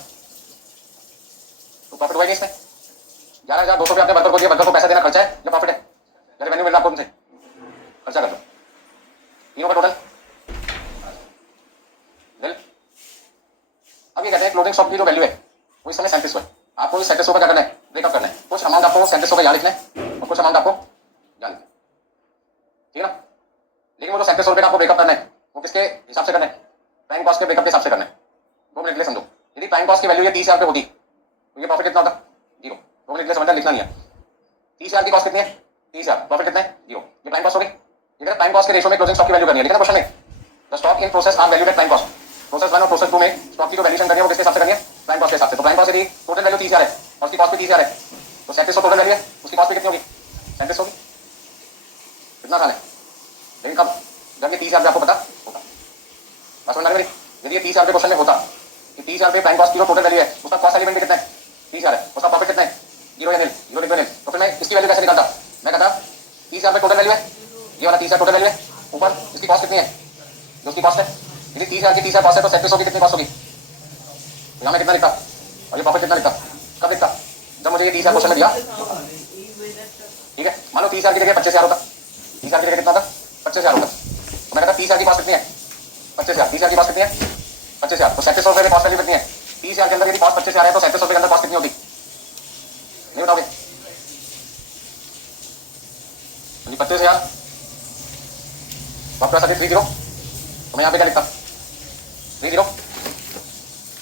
तो प्रॉफिट हुआ नहीं इसमें। 11,200 आपने वर्कर को दिया वर्कर को पैसा देना खर्चा है या प्रॉफिट है या रेवेन्यू मिल रहा आपको उनसे खर्चा कर दो। तीनों का टोटल बिल। अब ये कहते हैं क्लोजिंग स्टॉक की जो वैल्यू है वो इस समय 3700 है। आपको इस 3700 का क्या करना है ब्रेकअप करना है। कुछ अमाउंट आपको 3700 का यहाँ लिखना है और कुछ अमाउंट आपको यहाँ लिखना है। ठीक है ना। लेकिन वो जो 3700 रुपये का आपको ब्रेकअप करना है वो किसके हिसाब से करना है प्राइम कॉस्ट के ब्रेकअप के हिसाब से करना है। 2 मिनट के लिए समझो यदि प्राइम कॉस्ट की वैल्यू 30,000 रुपये होती तो ये प्रॉफिट कितना होता 0। 2 मिनट के लिए समझना लिखना नहीं है। 30,000 की कॉस्ट कितनी है 30,000 प्रॉफिट कितना है 0। ये प्राइम कॉस्ट हो गई। ये प्राइम कॉस्ट के रेशो में क्लोजिंग स्टॉक की वैल्यू करनी है। लेकिन क्वेश्चन में the stock in process are valued at prime cost. Process 1 और प्रोसेस 2 में स्टॉक की जो वैल्यूएशन करनी है वो किसके हिसाब से करनी है? प्राइम कॉस्ट के हिसाब से। तो प्राइम कॉस्ट यदि टोटल वैल्यू 30,000 है और उसकी कॉस्ट भी 30,000 है तो 3700 टोटल वैल्यू है, उसकी कॉस्ट भी कितनी होगी? 3700 होगी। कितना साल है? लेकिन कब? जब ये 30,000 आपको पता होता। बात समझ आ रही है? यदि ये 30,000 क्वेश्चन में होता कि 30,000 प्राइम कॉस्ट की जो टोटल वैल्यू है उसका कॉस्ट एलिमेंट भी कितना है? 30,000 है, उसका प्रॉफिट कितना है? 0 या 0, 0 तो फिर मैं इसकी वैल्यू कैसे निकालता? मैं कहता 30,000 टोटल वैल्यू है, ये वाला 30,000 टोटल वैल्यू है, ऊपर इसकी कॉस्ट कितनी है? जो उसकी कॉस्ट है, यदि 30,000 की 30,000 कॉस्ट है तो 3700 की कितनी कॉस्ट होगी? तो यहाँ मैं कितना लिखता और ये प्रॉफिट कितना लिखता? कब लिखता? जब मुझे ये 30,000 क्वेश्चन में दिया, ठीक है। मान लो 30,000 की जगह 25,000 होता, 30,000 की जगह कितना होता? 25,000 होता। तो मैं कहता 30,000 की कॉस्ट कितनी है? 25,000। 30,000 की कॉस्ट कितनी है? 25,000। तो 3700 रुपये की कॉस्ट वैल्यू कितनी है? 30,000 के अंदर यदि कॉस्ट 25,000 है तो 3700 के अंदर कॉस्ट कितनी होती? नहीं बताओगे? 25,000 आपके पास 30, तो मैं यहाँ पे क्या लिखता? 30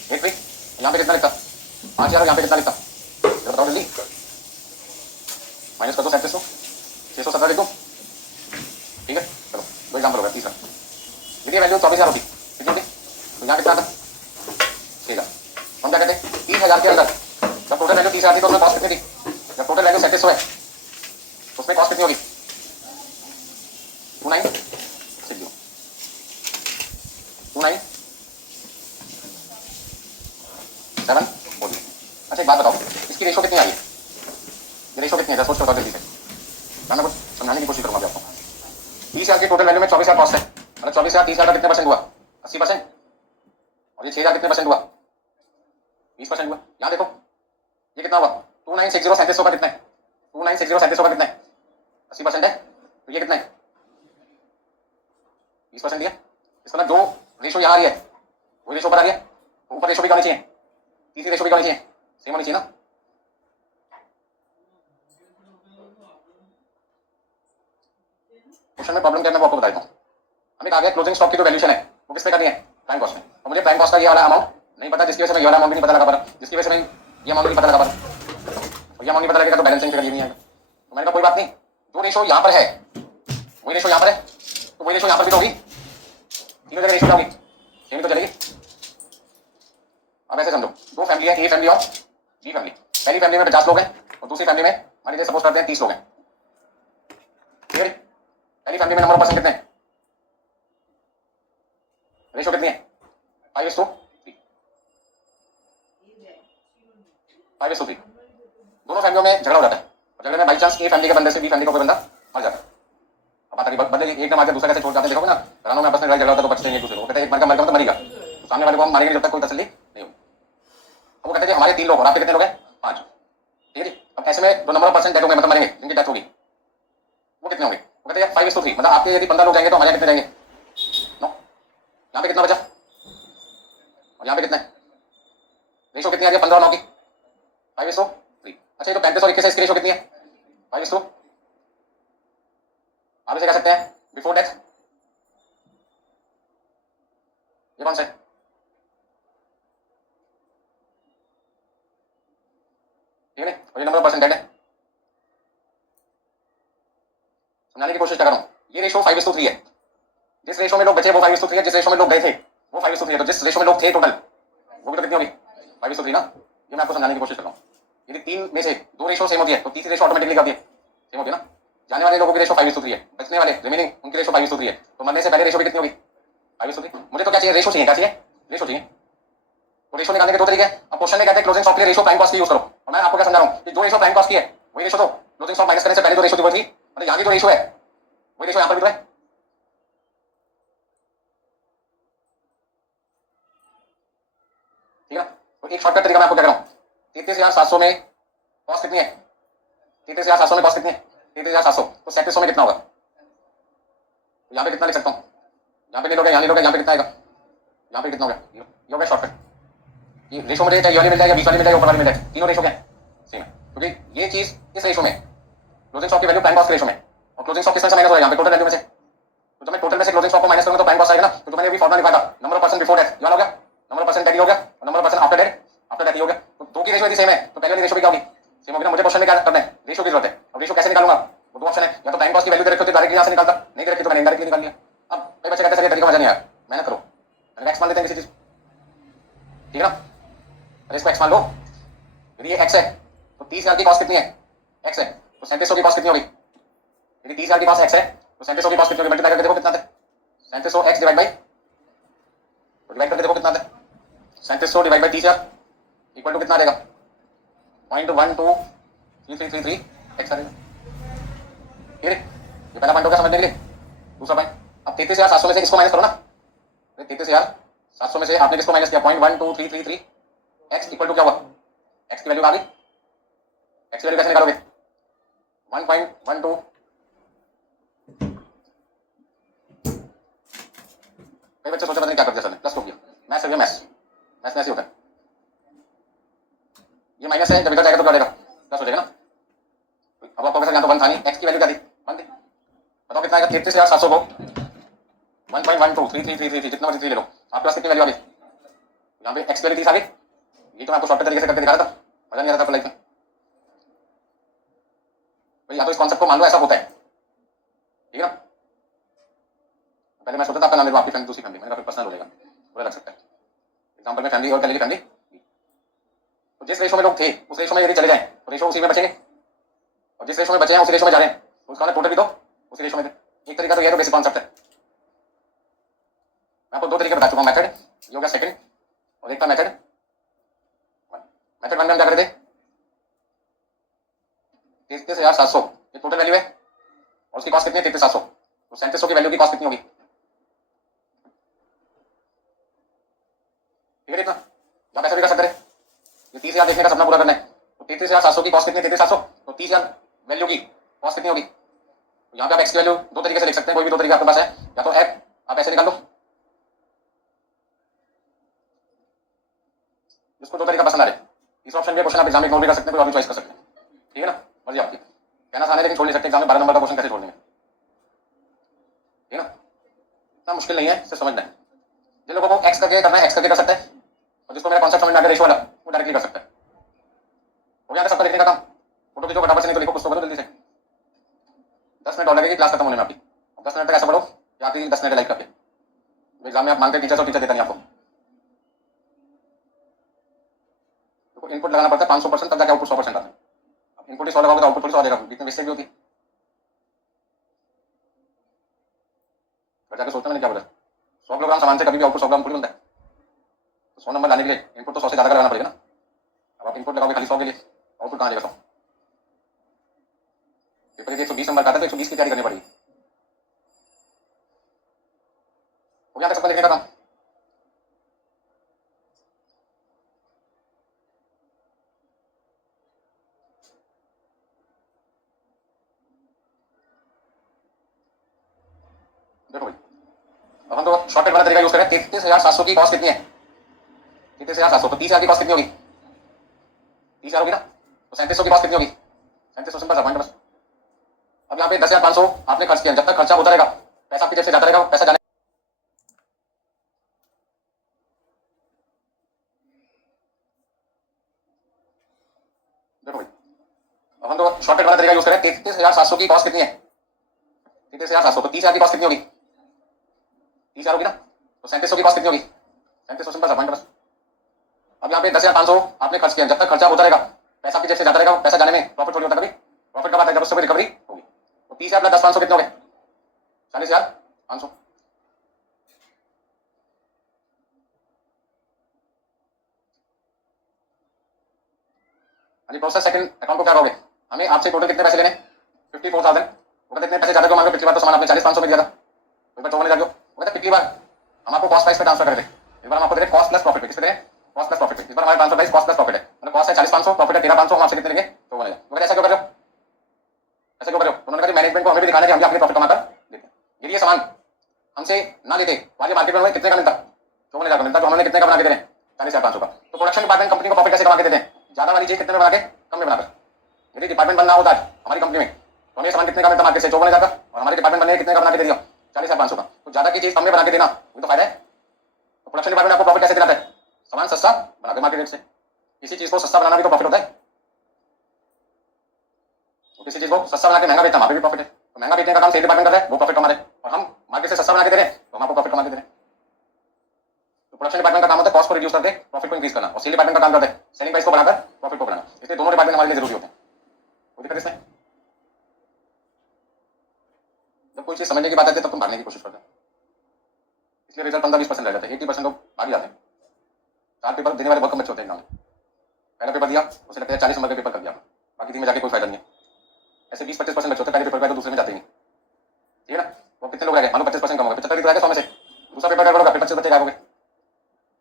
83, यहाँ पे कितना लिखता? 5,000, यहाँ पे कितना लिखता? जरा बताओ जल्दी। माइनस कर दो 3700, 617 लिख दो, ठीक है। चलो दो एग्जाम्पल हो गया। तीसरा, यदि वैल्यू 24,000 होती कितनी होती? तो यहाँ कितना था? 6,000। हम क्या कहते हैं 30,000 के अंदर जब टोटल वैल्यू 30,000 थी तो उसमें कॉस्ट कितनी थी? जब टोटल वैल्यू 3700 है तो उसमें कॉस्ट कितनी होगी? 2960, 2974। अच्छा एक बात बताओ, इसकी रेशो कितनी आ रही है? ये रेशो कितनी है? सोच बताओ जल्दी से, मैं कुछ समझाने की कोशिश करूंगा अभी आपको। 30,000 की टोटल वैल्यू में 24,000 कॉस्ट है, मतलब 24,000 30,000 का कितने परसेंट हुआ? 80%। और ये 6,000 कितने परसेंट हुआ? 20% हुआ। यहाँ देखो ये कितना हुआ? 2960 3700 का कितना है? 2960 3700 का कितना है? 80% है, तो ये कितना है? 20% दिया। इसका मतलब जो रेशो यहाँ आ रही है वही रेशो पर आ रही है, तो ऊपर रेशो भी होनी चाहिए, तीसरी रेशो भी होनी चाहिए, सेम होनी चाहिए ना। क्वेश्चन में प्रॉब्लम क्या है मैं आपको बता देता हूँ। हमें कहा गया क्लोजिंग स्टॉक की जो वैल्यूएशन है वो किस पे करनी है? प्राइम कॉस्ट में। और मुझे प्राइम कॉस्ट का ये वाला अमाउंट नहीं पता, जिसकी वजह से मैं ये वाला अमाउंट भी नहीं पता लगा पा रहा, जिसकी वजह से मैं ये अमाउंट नहीं पता लगा पा रहा, और ये अमाउंट नहीं पता लगेगा तो बैलेंसिंग फिगर ये नहीं आएगा। तो मैंने कहा कोई बात नहीं, जो रेशो यहाँ पर है वही रेशो यहाँ पर है, तो वही रेशो यहाँ पर भी तो होगी, तीनों जगह रेशो क्या होगी? सेम तो चलेगी। अब ऐसे समझो, दो फैमिली है, ए फैमिली और बी फैमिली। पहली फैमिली में 50 लोग हैं और दूसरी फैमिली में मान लीजिए सपोज करते हैं 30 लोग हैं, ठीक है। पहली फैमिली में नंबर ऑफ पर्सन कितने हैं? रेशो कितनी है? 5:3, 5:3। दोनों फैमिलियों में झगड़ा हो जाता है और झगड़े में बाई चांस ए फैमिली के बंदे से बी फैमिली का कोई बंदा मर जाता है। अब बात आ रही बंदे एक ने मार के दूसरा कैसे छोड़ जाते हैं, देखोगे ना घरानों में आपस में लड़ाई झगड़ा होता है तो बचते हैं एक दूसरे को, कहते हैं एक मर गया तो मरेगा, तो सामने वाले को हम मारेंगे जब तक कोई तसल्ली नहीं होगी। अब वो कहते हैं हमारे 3 लोग और आपके कितने लोग हैं? 5, ठीक है जी। अब ऐसे में जो नंबर ऑफ पर्सन डेथ होंगे मतलब मरेंगे, जिनकी डेथ होगी वो कितने होंगे? वो कहते हैं 5:3, मतलब आपके यदि 15 लोग जाएंगे तो हमारे कितने जाएंगे? 9। यहाँ पे कितना बचा और यहाँ पे कितना है? रेशो कितनी आ रही है 15 और 9 की? 5:3। अच्छा ये तो 35 और 21 है, इसकी रेशो कितनी है? 5:2। आप इसे कह सकते हैं बिफोर डेथ, ये कौन सा है? ठीक है, और ये नंबर ऑफ पर्सन डेड है। समझाने की कोशिश कर रहा हूँ, ये रेशो 5:3 है, जिस रेशो में लोग बचे वो 5:3 है, जिस रेशो में लोग गए थे वो 5:3 है, तो जिस रेशो में लोग थे टोटल वो भी तो कितनी होगी? 5:3 ना। ये मैं आपको समझाने की कोशिश कर रहा हूँ। यदि 3 में से 2 रेशो सेम होती है तो तीसरी रेशो ऑटोमेटिकली क्या होती है? सेम होती है ना। जाने वाले लोगों की रेशो 5:3 है, बचने वाले रिमेनिंग उनकी रेशो 5:3 है, तो मरने से पहले रेशो भी कितनी होगी? 5:3। मुझे तो क्या चाहिए? रेशो चाहिए। क्या चाहिए? रेशो चाहिए। तो रेशो निकालने के दो तरीके हैं। अब क्वेश्चन में कहते हैं क्लोजिंग स्टॉक के लिए रेशो प्राइम कॉस्ट की यूज करो, और मैं आपको क्या समझा रहा हूँ कि जो रेशो प्राइम कॉस्ट की है वही रेशो तो क्लोजिंग स्टॉक माइनस करने से पहले जो रेशो थी वो थी, मतलब यहाँ की जो रेशो है वही रेशो यहाँ पर भी तो है, ठीक है। तो एक शॉर्टकट तरीका मैं आपको क्या कर रहा हूँ, 33,700 में कॉस्ट कितनी है? 33,700 में कॉस्ट कितनी है? 33,700, तो 3700 में कितना होगा? तो यहाँ पे कितना लिख सकता हूँ? यहाँ पे नहीं लोगे, यहाँ नहीं लोगे, यहाँ पे कितना आएगा? यहाँ पे कितना हो गया? ये हो गया शॉर्टकट। ये रेशो में चाहे ये वाली मिल जाए या बीच वाली मिल जाए, ऊपर वाली मिल जाए, तीनों रेशो क्या है? सेम है, क्योंकि ये चीज इस रेशो में क्लोजिंग स्टॉक की वैल्यू प्राइम कॉस्ट के रेशो में, और क्लोजिंग स्टॉक किस में से माइनस हो रहा है? यहाँ पे टोटल वैल्यू में से। तो जब मैं टोटल में से क्लोजिंग स्टॉक को माइनस करूंगा तो प्राइम कॉस्ट आएगा ना। तो जो मैंने अभी फॉर्मूला लिखा था number of person before death, ये वाला हो गया, नंबर ऑफ पर्सन डेथ हो गया, और number of person after death, after death हो गया। तो दो की रेशो यदि सेम है तो पहले वाली रेशो भी क्या होगी? सेम होगी ना। मुझे क्वेश्चन में क्या करना है? रेशो की जरूरत है। अब रेशो कैसे निकालूंगा? वो दो ऑप्शन है, या तो प्राइम कॉस्ट की वैल्यू दे रखी होती है डायरेक्टली यहाँ से निकालता, नहीं दे रखी तो मैंने इनडायरेक्टली निकाल लिया। अब कई बच्चे कहते हैं सर ये तरीका मजा नहीं आया, मेहनत करो, नेक्स्ट मान लेते हैं किसी चीज एक्स है तो 3700 की कॉस्ट कितनी होगी? यदि 30,000 के पास एक्स है तो 3700 की कॉस्ट कितनी होगी? मल्टीप्लाई करके देखो कितना था 3700 एक्स डिवाइड बाई डिवाइड करके देखो कितना था 3700 डिवाइड बाई 30,000 इक्वल टू कितना आ जाएगा 0.123333 एक्स आएगा। ठीक है ये पहला पॉइंट हो गया समझने के लिए। दूसरा पॉइंट अब 33,700 में से इसको माइनस करो ना 33,700 में से आपने किसको माइनस किया 0.12333 एक्स इक्वल टू क्या हुआ एक्स की वैल्यू आ गई। एक्स की वैल्यू कैसे निकालोगे 1.12 कई बच्चे सोचे पता नहीं क्या करते सर ने प्लस टू किया मैथ्स है मैथ्स मैथ्स ऐसे होता है ये माइनस है जब इधर जाएगा तो क्या हो जाएगा प्लस हो जाएगा ना। अब आपको सर यहाँ तो 1 था नहीं एक्स की वैल्यू क्या थी 1 थी बताओ कितना आएगा 33,700 को 1.123333 जितना मर्जी ले लो आप प्लस कितनी वैल्यू आ गई यहाँ पे एक्स वैल्यू 30 आ गई। ये तो मैं आपको शॉर्टकट तरीके से करके दिखा रहा था मजा नहीं आ रहा था लाइफ में भाई या तो इस कॉन्सेप्ट को मान लो ऐसा होता है ठीक है ना। पहले मैं सोचा था आपका नाम ले आपकी फैमिली दूसरी फैमिली मैंने कहा पर्सनल हो जाएगा बुरा लग सकता है एग्जांपल में फैमिली और कल की फैमिली तो जिस रेशो में लोग थे उस रेशो में यदि चले जाएं तो रेशो उसी में बचेंगे और जिस रेशो में बचे हैं उसी रेशो में जा रहे हैं तो उसका टोटल भी तो उसी रेशो में एक तरीका तो यह तो बेसिक कॉन्सेप्ट है। मैं आपको दो तरीके बता चुका हूँ मेथड ये हो गया सेकंड और एक था मेथड मेथड 1 में हम क्या करते थे 33,700 ये टोटल वैल्यू है और उसकी कॉस्ट कितनी है 33,700 तो 3700 की वैल्यू की कॉस्ट कितनी होगी ठीक है इतना आप ऐसा भी कर सकते हैं ये 30,000 देखने का सपना पूरा करना है तो 33,700 की कॉस्ट कितनी है 33,700 तो 30,000 वैल्यू की कॉस्ट कितनी होगी तो यहाँ पे आप एक्स की वैल्यू दो तरीके से लिख सकते हैं कोई भी दो तरीका आपके पास है या तो एफ आप ऐसे निकाल लो जिसको दो तरीका पसंद आ रहे इस ऑप्शन में क्वेश्चन आप एग्जाम में इग्नोर भी कर सकते हैं कोई और भी चॉइस कर सकते हैं ठीक है ना मर्जी आपकी कहना आसान है लेकिन छोड़ नहीं सकते एग्जाम में 12 नंबर का क्वेश्चन कैसे छोड़ देंगे ठीक है ना इतना मुश्किल नहीं है सिर्फ समझना है जिन लोगों को एक्स करके करना है एक्स करके कर सकते हैं और जिसको मेरा कॉन्सेप्ट समझ में आ गया रेशो वाला वो डायरेक्टली कर सकता है हो गया सबका लिखने का काम फोटो खींचो फटाफट से नहीं तो लिखो कुछ तो करो जल्दी से 10 मिनट और लगेगी क्लास खत्म होने में आपकी 10 मिनट तक ऐसा पढ़ो कि आती 10 मिनट लाइक करके एग्जाम में आप मांगते टीचर और टीचर देता नहीं आपको तो इनपुट लगाना पड़ता है 500% तब जाके आउटपुट 100% आता है। अब इनपुट ही 100 लगाओगे तो आउटपुट थोड़ी 100 आ जाएगा बीच में मिस्टेक भी होती है घर जाके सोचते मैंने क्या बोला 100 किलोग्राम सामान से कभी भी आउटपुट 100 ग्राम थोड़ी बनता है तो 100 नंबर लाने के लिए इनपुट तो 100 से ज्यादा का लगाना पड़ेगा ना। अब आप इनपुट लगाओगे खाली 100 के लिए आउटपुट कहाँ जाएगा 100 पेपर यदि 120 नंबर का था तो 120 की तैयारी करनी पड़ेगी हो गया सबका लिखने का काम देखो भाई अब हम तो शॉर्टकट वाला तरीका यूज करें 33,700 की कॉस्ट कितनी है 33,700 तो 30,000 की कॉस्ट कितनी होगी 30,000 होगी ना तो 3700 की कॉस्ट कितनी होगी 3700 सिंपल सा पॉइंट बस। अब यहाँ पे 10,500 आपने खर्च किया जब तक खर्चा होता रहेगा पैसा आपकी जेब से जाता रहेगा पैसा जाने देखो भाई अब हम तो शॉर्टकट वाला तरीका यूज करें 33,700 की कॉस्ट कितनी है 33,700 तो 30,000 की कॉस्ट कितनी होगी 30,000 होगी ना तो 3700 की कॉस्ट कितनी होगी 3700 सिंपल सा पॉइंट बस। अब यहाँ पे 10,500 आपने खर्च किया जब तक खर्चा होता रहेगा पैसा आपकी जेब से जाता रहेगा पैसा जाने में प्रॉफिट थोड़ी होता कभी प्रॉफिट कब आता है जब उससे कोई रिकवरी होगी तो 30,000 प्लस 10,500 कितने हो गए 40,500 प्रोसेस सेकंड अकाउंट को क्या करोगे हमें आपसे टोटल कितने पैसे लेने 54,000 वो कहते इतने पैसे ज्यादा क्यों मांगे पिछली बार तो सामान आपने 40,500 में दिया था तो चौवन जाओ वो कहते पिछली बार हम आपको कॉस्ट प्राइस पे ट्रांसफर कर दे इस बार हम आपको दे रहे कॉस्ट प्लस प्रॉफिट किस पे दे रहे कॉस्ट प्लस प्रॉफिट इस बार हमारे transfer price cost plus profit है मतलब कॉस्ट है 40,500 प्रॉफिट है 13,500 हम आपसे कितने लेंगे 54,000 वो कहते ऐसा क्यों कर रहे हो ऐसा क्यों कर रहे हो उन्होंने कहा मैनेजमेंट को हमें भी दिखाना है कि हम भी अपने प्रॉफिट कमाकर देते हैं यदि ये सामान हमसे ना लेते आज मार्केट में हमें कितने का मिलता 54,000 का मिलता तो हमने कितने का बना के दे रहे हैं 40,500 का तो प्रोडक्शन डिपार्टमेंट कंपनी को प्रॉफिट कैसे कमा के देते हैं ज्यादा वाली चीज कितने में बना के कम में बनाकर यदि डिपार्टमेंट बनना होता है हमारी कंपनी में तो हमें सामान कितने का मिलता मार्केट से 54,000 का और हमारे डिपार्टमेंट बनने कितने का बना के दे दिया 40,500 का तो ज्यादा की चीज कम में बना के देना ये तो फायदा है। तो प्रोडक्शन डिपार्टमेंट आपको प्रॉफिट कैसे दिलाता है सामान सस्ता बना के मार्केट रेट से किसी चीज को सस्ता बनाना भी तो प्रॉफिट होता है तो किसी चीज को सस्ता बना के महंगा बेचना वहां पे भी प्रॉफिट है तो महंगा बेचने का काम सेल डिपार्टमेंट कर रहा है वो प्रॉफिट कमा रहे हैं और हम मार्केट से सस्ता बना के दे रहे हैं तो हम आपको प्रॉफिट कमा के दे रहे हैं। तो प्रोडक्शन डिपार्टमेंट का काम होता है कॉस्ट को रिड्यूस करके प्रॉफिट को इंक्रीज करना और सेल डिपार्टमेंट का काम करता है सेलिंग प्राइस को बढ़ाकर प्रॉफिट को बढ़ाना इसलिए दोनों डिपार्टमेंट हमारे लिए जरूरी होते हैं। कर इसमें जब कोई चीज समझने की बात आती है तब तुम भागने की कोशिश करते हो, इसलिए रिजल्ट 15-20% रह जाता है, 80% लोग भाग जाते हैं। 4 पेपर देने वाले बहुत कम बच्चे होते हैं एग्जाम में। पहला पेपर दिया उसे लगता है 40 नंबर का पेपर कर दिया, बाकी 3 में जाके कोई फायदा नहीं है। ऐसे 20-25% बच्चे होते हैं पहले पेपर का, तो दूसरे में जाते ही नहीं। ठीक है ना? वो कितने लोग रह गए? मान लो 25% कम हो गए, 75 रह गए 100 में से। दूसरा पेपर गड़बड़ होगा, फिर 25 बच्चे गायब हो गए,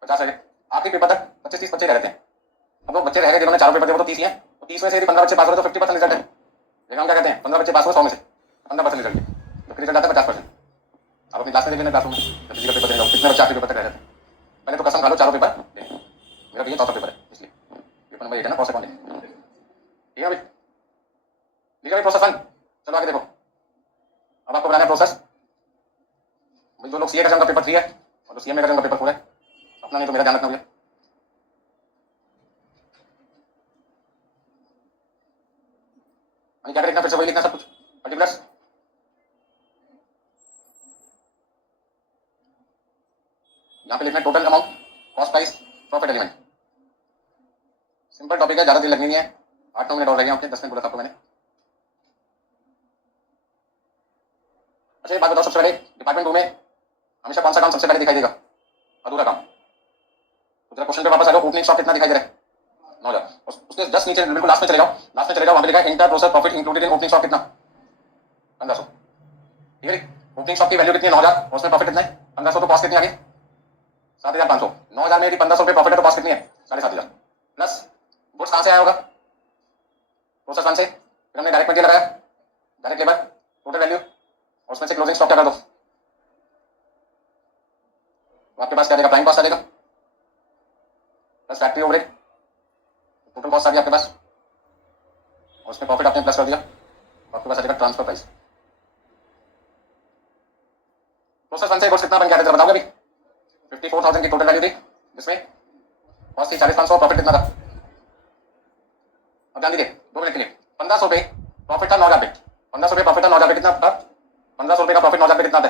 50 रह गए। आखिरी पेपर तक 25-30 बच्चे रहते हैं। अब वो बच्चे रह गए जिन्होंने 4 पेपर दिए, वो तो 30 ही है। तो 30 में से यदि 15 बच्चे पास हो रहे तो 50% रिजल्ट है। लेकिन हम क्या कहते हैं, 15 बच्चे पास हो 100 में से 15% रिजल्ट है, तो रिजल्ट आता है 50%। आप अपनी क्लास में देखिए, क्लासरूम में जब फिजिकल पेपर देंगे कितने बच्चे आखिरी पेपर तक रह जाते हैं। पहले तो कसम खा लो 4 पेपर देंगे। मेरा भैया 4 पेपर है, इसलिए पेपर नंबर 8 है ना, कौन से कौन है। ठीक है भाई, ठीक है भाई। प्रोसेस 1 चलो आगे देखो। अब आपको बनाना है प्रोसेस। जो लोग सीए का उनका पेपर 3 है और जो सीएमए का उनका पेपर 4 है, अपना नहीं तो मेरा ध्यान रखना भैया। क्या लिखना, फिर से वही लिखना सब कुछ पर्टिकुलर्स। यहाँ पे लिखना है total amount, cost price, profit element. Simple topic है, ज्यादा देर लगनी नहीं है, 8-9 मिनट और रह गए आपके, 10 मिनट बोला था आपको मैंने। अच्छा एक बात बताओ, सबसे पहले डिपार्टमेंट 2 में हमेशा कौन सा काम सबसे पहले दिखाई देगा? अधूरा काम। तो जरा क्वेश्चन पे वापस आ जाओ, ओपनिंग स्टॉक कितना दिखाई दे रहा है? 9,000। उसके जस्ट नीचे बिल्कुल लास्ट में चले जाओ, लास्ट में चले जाओ, वहां पे लिखा है inter process profit included in opening stock कितना? 1500। ठीक है, ओपनिंग स्टॉक की वैल्यू कितनी है? 9,000। और उसमें प्रॉफिट कितना है? 1500। तो कॉस्ट कितनी आ गई? 7,500। 9,000 में यदि 1500 रुपये प्रॉफिट है तो कॉस्ट कितनी है? 7,500 प्लस गुड्स कहां से आया होगा? प्रोसेस 1 से। फिर हमने डायरेक्ट मटेरियल लगाया, डायरेक्ट लेबर, टोटल वैल्यू, और उसमें से क्लोजिंग स्टॉक क्या कर दो, तो आपके पास क्या देगा? प्राइम कॉस्ट आ जाएगा plus factory overhead, total cost आ गया आपके पास, और उसमें प्रॉफिट आपने प्लस कर दिया, तो आपके पास आ जाएगा ट्रांसफर प्राइस। प्रोसेस 1 से गुड्स कितना बन गया था बताओगे अभी? 54,000 की टोटल वैल्यू थी, जिसमें कॉस्ट थी 40,500, प्रॉफिट कितना था? अब ध्यान दीजिए 2 मिनट के लिए। 1500 रुपये प्रॉफिट था 9,000 पे, 1500 रुपये प्रॉफिट था 9,000 पे, कितना था? 1500 रुपये का प्रॉफिट 9,000 पे कितना था?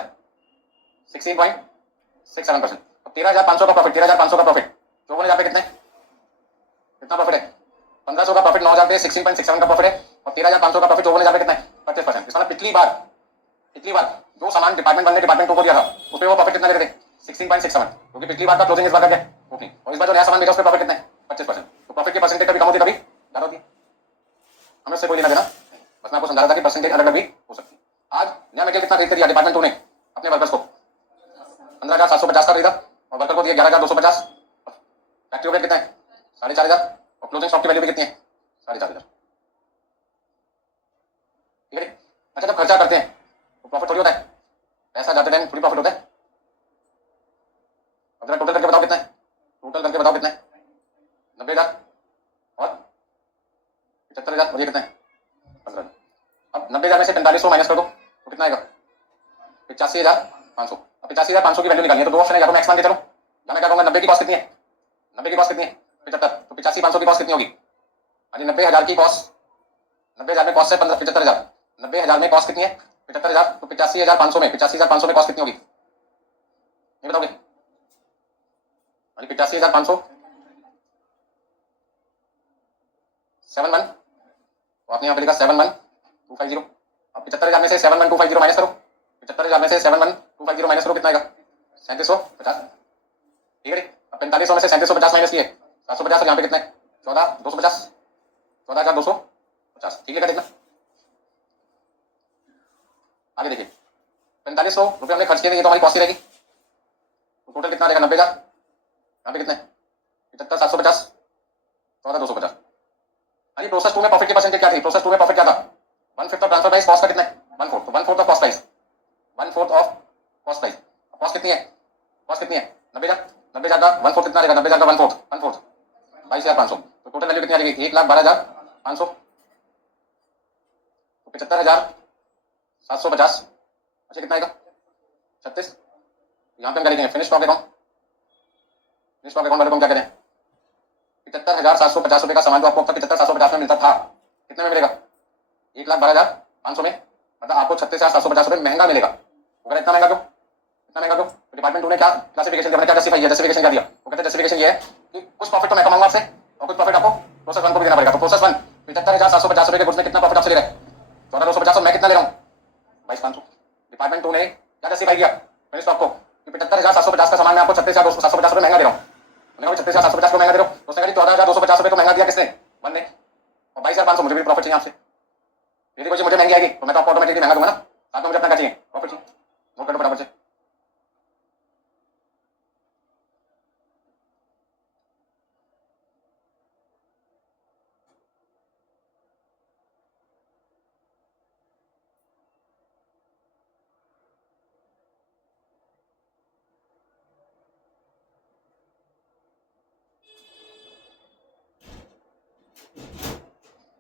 16.67%। 13,500 का प्रॉफिट, 13,500 का प्रॉफिट 54,000 पे कितना है? कितना प्रॉफिट है? 1500 का प्रॉफिट 9,000 पे 16.67 का प्रॉफिट है, और 13,500 का प्रॉफिट 54,000 पे कितना है? 25%। इसका पिछली बार जो सामान डिपार्टमेंट 1 ने डिपार्टमेंट 2 को दिया था उस पर वो प्रॉफिट कितना ले रहे थे? 16.67, क्योंकि पिछली बार का क्लोजिंग, इस बार का क्या ओपनिंग, और इस बार जो नया सामान मिला उस पर प्रॉफिट कितना है? 25%। तो प्रॉफिट की परसेंटेज कभी कम होती है कभी ज्यादा होती है, हमें उससे कोई लेना देना। बस मैं आपको समझा रहा था कि परसेंटेज अलग अलग भी हो सकती है। आज नया मटेरियल कितना खरीद दिया डिपार्टमेंट 2 ने अपने वर्कर्स को? 15,750 का खरीदा, और वर्कर को दिया 11,250। फैक्ट्री ओवरहेड कितना है? 4,500, और क्लोजिंग स्टॉक की वैल्यू भी कितनी है? 4,500। ठीक है। अच्छा जब खर्चा करते हैं तो प्रॉफिट थोड़ी होता है, पैसा जाते टाइम थोड़ी प्रॉफिट होता है। अब जरा टोटल करके बताओ कितना है? टोटल करके बताओ कितना है? 90,000 और 75,000, और ये कितना है? 15,000। अब 90,000 में से 4500 माइनस कर दो तो कितना आएगा? 85,500। अब 85,500 की वैल्यू निकालनी है तो दो ऑप्शन है, या तो मैं एक्स मान के चलो, या मैं क्या कहूँगा 90 की कॉस्ट कितनी है? 90 की कॉस्ट कितनी है? 75। तो 85,500 की कॉस्ट कितनी होगी? हाँ 90,000 की कॉस्ट, 90,000 में कॉस्ट है 75,000, 90,000 में कॉस्ट कितनी है? 75,000। तो 85,500 में, 85,500 में कॉस्ट कितनी होगी ये बताओगे? 85,500 71, तो आपने यहाँ पे लिखा 71,250। अब 75,000 में से 71,250 माइनस करो, 75,000 में से 71,250 माइनस करो, कितना आएगा? 3750। ठीक है। अब 4500 में से 3750 माइनस किए 750, और यहाँ पे कितना है? 14,250, 14,250। ठीक है, देखना आगे देखिए। 4500 रुपये हमने खर्च किए, ये तो हमारी कॉस्ट ही रहेगी, तो टोटल कितना रहेगा? 90,000। यहाँ पे कितना है? 75,750, 14,250। अरे प्रोसेस 2 में प्रॉफिट की परसेंटेज क्या थी? प्रोसेस 2 में प्रॉफिट क्या था? 1/5 ऑफ ट्रांसफर प्राइस, कॉस्ट का कितना है? 1/4, तो 1/4 of cost price, 1/4 of cost price. Cost कितनी है? कॉस्ट कितनी है? 90,000। 90,000 का 1/4 कितना रहेगा? 90,000 का 1/4 22,500। तो टोटल वैल्यू कितनी आ जाएगी? 1,12,500। तो 75,750। अच्छा कितना आएगा? 36। यहाँ पे हम क्या लिखेंगे? Finish stock account. Finish stock account वाले को हम क्या करें? 75,750 रुपये का सामान जो आपको 75,750 में मिलता था, कितने में मिलेगा? 1,12,500 में। मतलब आपको 36,750 रुपये महंगा मिलेगा। अगर इतना महंगा क्यों? इतना महंगा क्यों? तो डिपार्टमेंट 2 ने क्या क्लासिफिकेशन दिया, क्या जस्टिफाई किया? जस्टिफिकेशन क्या दिया? वो कहते हैं जस्टिफिकेशन ये है कि कुछ प्रॉफिट तो मैं कमाऊंगा आपसे, और कुछ प्रॉफिट आपको प्रोसेस 1 को भी देना पड़ेगा। तो प्रोसेस 1 75,750 रुपए के गुड्स में कितना प्रॉफिट आपसे ले रहा है? 14,250। मैं कितना ले रहा हूँ? 22,500। डिपार्टमेंट 2 ने क्या जस्टिफाई किया मैंने स्टॉक को कि 75,750 का सामान मैं आपको 36,750 रुपए महंगा दे रहा हूँ। मैंने कहा 36,750 को महंगा दे रहा हूँ, तो उसने कहा 14,250 रुपए को महंगा दिया किसने? वन ने। और 22,500 मुझे भी प्रॉफिट चाहिए आपसे। यदि कोई मुझे महंगी आएगी तो मैं तो आपको ऑटोमेटिकली महंगा दूंगा ना, साथ में मुझे अपना क्या चाहिए? प्रॉफिट चाहिए। नोट कर लो बराबर से।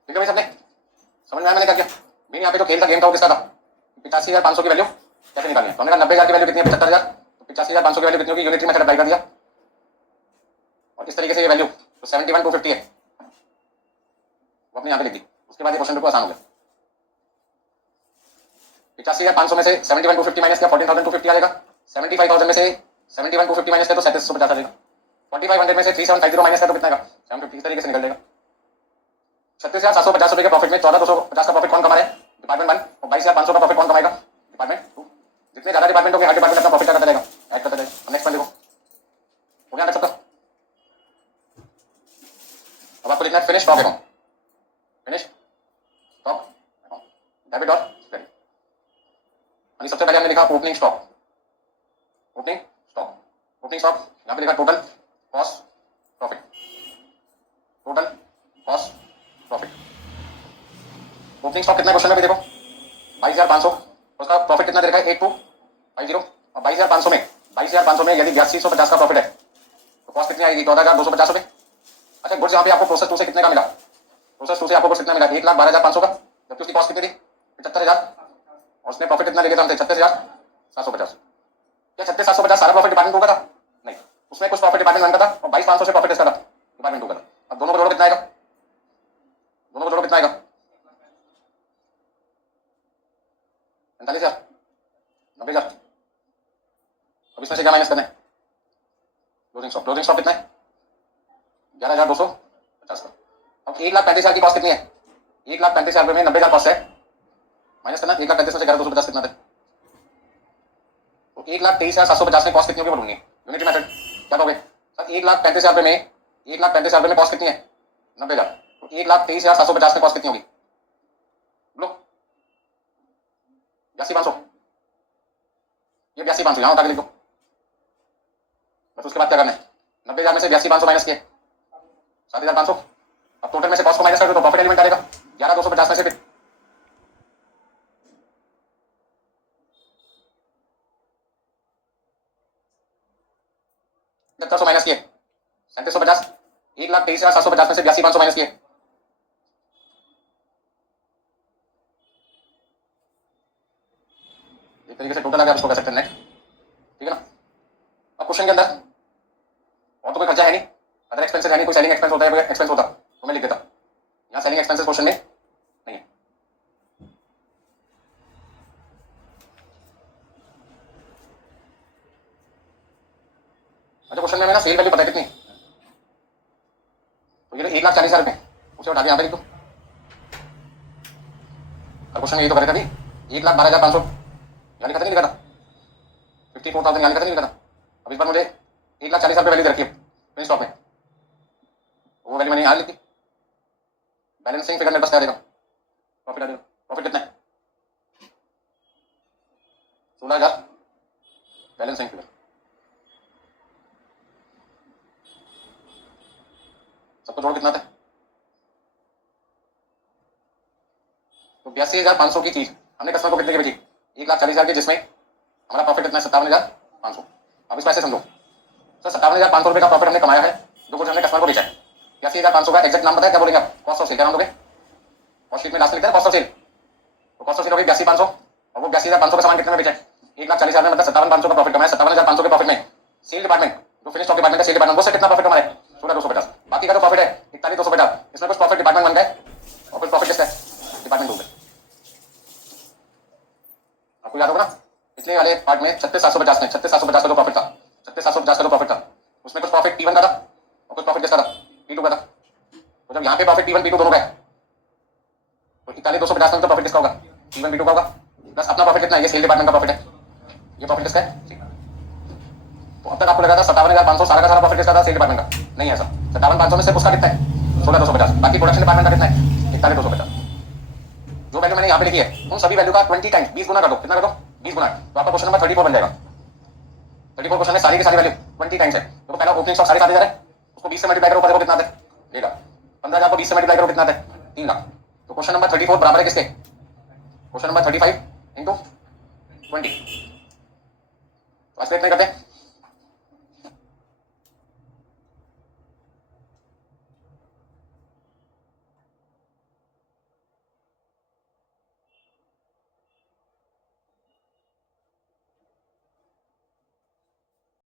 ठीक है भाई सबने समझ में आया मैंने क्या किया? मैंने यहाँ पे जो खेल का गेम था वो किसका था? 85,500 की वैल्यू कैसे निकालनी है? तो हमने कहा 90,000 की वैल्यू कितनी है? 75,000। तो 85,500 की वैल्यू कितनी होगी? यूनिटरी मेथड अप्लाई कर दिया और इस तरीके से ये वैल्यू तो 71,250 है वो अपने यहाँ पे लिख दी। उसके बाद ये क्वेश्चन बिल्कुल आसान हो गया। 85,500 में से 71,250 माइनस किया 14,250 आ जाएगा। 75,000 में से 71,250 माइनस किया तो 3750 आ जाएगा। 4500 में से 3750 माइनस किया तो कितना आएगा? 750। इस तरीके से निकल जाएगा। 36,750 रुपए के प्रॉफिट में 14,250 का प्रॉफिट कौन कमा रहा है? डिपार्टमेंट 1। और 22,500 का प्रॉफिट कौन कमाएगा? डिपार्टमेंट 2। जितने ज्यादा डिपार्टमेंट होंगे हर डिपार्टमेंट अपना प्रॉफिट करता रहेगा, ऐड करता रहेगा। नेक्स्ट वन देखो, हो गया सबका? अब आपको लिखना है finish stock account. Finish stock account, debit और क्रेडिट। सबसे पहले हमने लिखा opening stock. Opening stock, opening stock यहाँ पे लिखा total cost profit. Total cost profit. Opening stock कितना क्वेश्चन में भी देखो 22,500। उसका प्रॉफिट कितना दे रखा है? 8250। और 22,500 में यदि 8250 का प्रॉफिट है तो कॉस्ट कितनी आएगी? 14,250 रुपए। अच्छा गुड्स यहाँ पे आपको प्रोसेस 2 से कितने का मिला? प्रोसेस 2 से आपको गुड्स कितना मिला? 1,12,500 का, जबकि उसकी कॉस्ट कितनी थी? 75,000। और उसने प्रॉफिट कितना ले लिया था हमसे? 36,750। क्या 36,750 सारा प्रॉफिट डिपार्टमेंट 2 का था? नहीं, उसमें कुछ प्रॉफिट डिपार्टमेंट 1 का था और 22,500 से प्रॉफिट इसका था डिपार्टमेंट 2 का था। अब दोनों को जोड़ो कितना आएगा? दोनों को जोड़ो कितना आएगा? 45,000, 90,000। अब इसमें से क्या माइनस करना है? Closing stock. क्लोजिंग स्टॉक कितना है? 11,250 का। अब 1,35,000 की कॉस्ट कितनी है? 1,35,000 रुपए में 90,000 कॉस्ट है, माइनस करना। 1,35,000 से 11,250 कितना था? तो 1,23,750 में कॉस्ट कितनी होगी बोलूंगी? यूनिटी मेथड क्या दोगे सर? 1,35,000 रुपए में 1,35,000 रुपए में कॉस्ट कितनी है? 90,000। तो 1,23,750 में कॉस्ट कितनी होगी? बोलो 82,500। ये 82,500 यहाँ उठा के लिख दो बस। उसके बाद क्या करना है? 90,000 में से 82,500 माइनस किए 7,500। अब टोटल में से कॉस्ट को माइनस कर दो तो प्रॉफिट एलिमेंट आएगा 11,250 में से। फिर 7700 माइनस किए 3750। 1,23,750 में से 82,500 माइनस किए एक तरीके से टोटल आ गया, उसको कह सकते हैं नेट। ठीक है ना? अब क्वेश्चन के अंदर और तो कोई खर्चा है नहीं, अदर एक्सपेंसेस है नहीं, कोई सेलिंग एक्सपेंस होता है, कोई एक्सपेंस होता तो मैं लिख देता। यहाँ सेलिंग एक्सपेंसेस क्वेश्चन में नहीं है। अच्छा क्वेश्चन में ना सेल वैल्यू पता है कितनी? तो ये 1,40,000 रुपए, उसे उठा के यहाँ पे लिख दो। और क्वेश्चन में ये तो करेगा अभी 1,12,500 यहाँ लिखा था नहीं? लिखा था 54,000 यहाँ लिखा था नहीं? लिखा था। अब इस बार मुझे 1,40,000 रुपए वैल्यू दे रखी है फिर स्टॉक में, वो वैल्यू मैंने यहाँ लिख दी। बैलेंसिंग फिगर मेरे पास क्या देगा? प्रॉफिट आ जाएगा। प्रॉफिट कितना है? 16,000 बैलेंसिंग फिगर। सबको जोड़ कितना था? तो 82,500 की चीज हमने कस्टमर को कितने की बेची? 1,40,000 की, जिसमें हमारा प्रॉफिट कितना है? 57,500। अब इसको ऐसे समझो सर, 57,500 रुपए का प्रॉफिट हमने कमाया है जो कुछ हमने कस्टमर को बेचा है। 82,500 का एग्जैक्ट नाम पता है? क्या बोलेंगे आप? Cost of sale. क्या नाम दोगे? कॉस्ट शीट में लास्ट में लिखते हैं कॉस्ट ऑफ सेल। तो कॉस्ट ऑफ सेल होगी 82,500 और वो 82,500 का सामान कितने में बेचा है? 1,40,000 में, मतलब 57,500 का प्रॉफिट कमाया। 57,500 के प्रॉफिट में सेल डिपार्टमेंट जो फिनिश स्टॉक डिपार्टमेंट है, सेल डिपार्टमेंट वो से कितना प्रॉफिट कमा रहा है? 16,250। बाकी का जो प्रॉफिट है 41,250, इसमें कुछ प्रॉफिट डिपार्टमेंट बन गए और कुछ प्रॉफिट किसका है? डिपार्टमेंट 2 में। आपको याद होगा ना पिछले वाले पार्ट में 36,750 में 36,750 का जो प्रॉफिट था, 36,750 का जो प्रॉफिट था उसमें कुछ प्रॉफिट P1 का था और कुछ प्रॉफिट किसका था? P2 का था। तो जब यहाँ पे प्रॉफिट P1 P2 दोनों का है 250 में तो प्रॉफिट किसका होगा? P1 P2 का होगा प्लस अपना प्रॉफिट कितना है? ये सेल डिपार्टमेंट का प्रॉफिट है, ये प्रॉफिट किसका है? ठीक है। तो अब तक आपको लगा था 57,500 सारा का सारा प्रॉफिट किसका था? सेल डिपार्टमेंट का। नहीं है सर, 57,500 में सिर्फ उसका कितना है? 16,250। बाकी प्रोडक्शन डिपार्टमेंट का कितना है? 41,250। जो वैल्यू मैंने यहाँ पे लिखी है उन सभी वैल्यू का 20 टाइम्स 20 गुना कर दो। कितना कर दो? 20 गुना। तो आपका क्वेश्चन नंबर 34 बन जाएगा। 34 क्वेश्चन है, सारी की सारी वैल्यू 20 टाइम्स है। तो पहला ओपनिंग स्टॉक 7,500 है, उसको 20 से मल्टीप्लाई करो, देखो कितना आता है? 1 लाख। 15,000 को 20 से मल्टीप्लाई करो, कितना आता है? 3 लाख। तो क्वेश्चन नंबर 34 बराबर है किसके? Question number 35 into 20। तो ऐसे इतने करते हैं।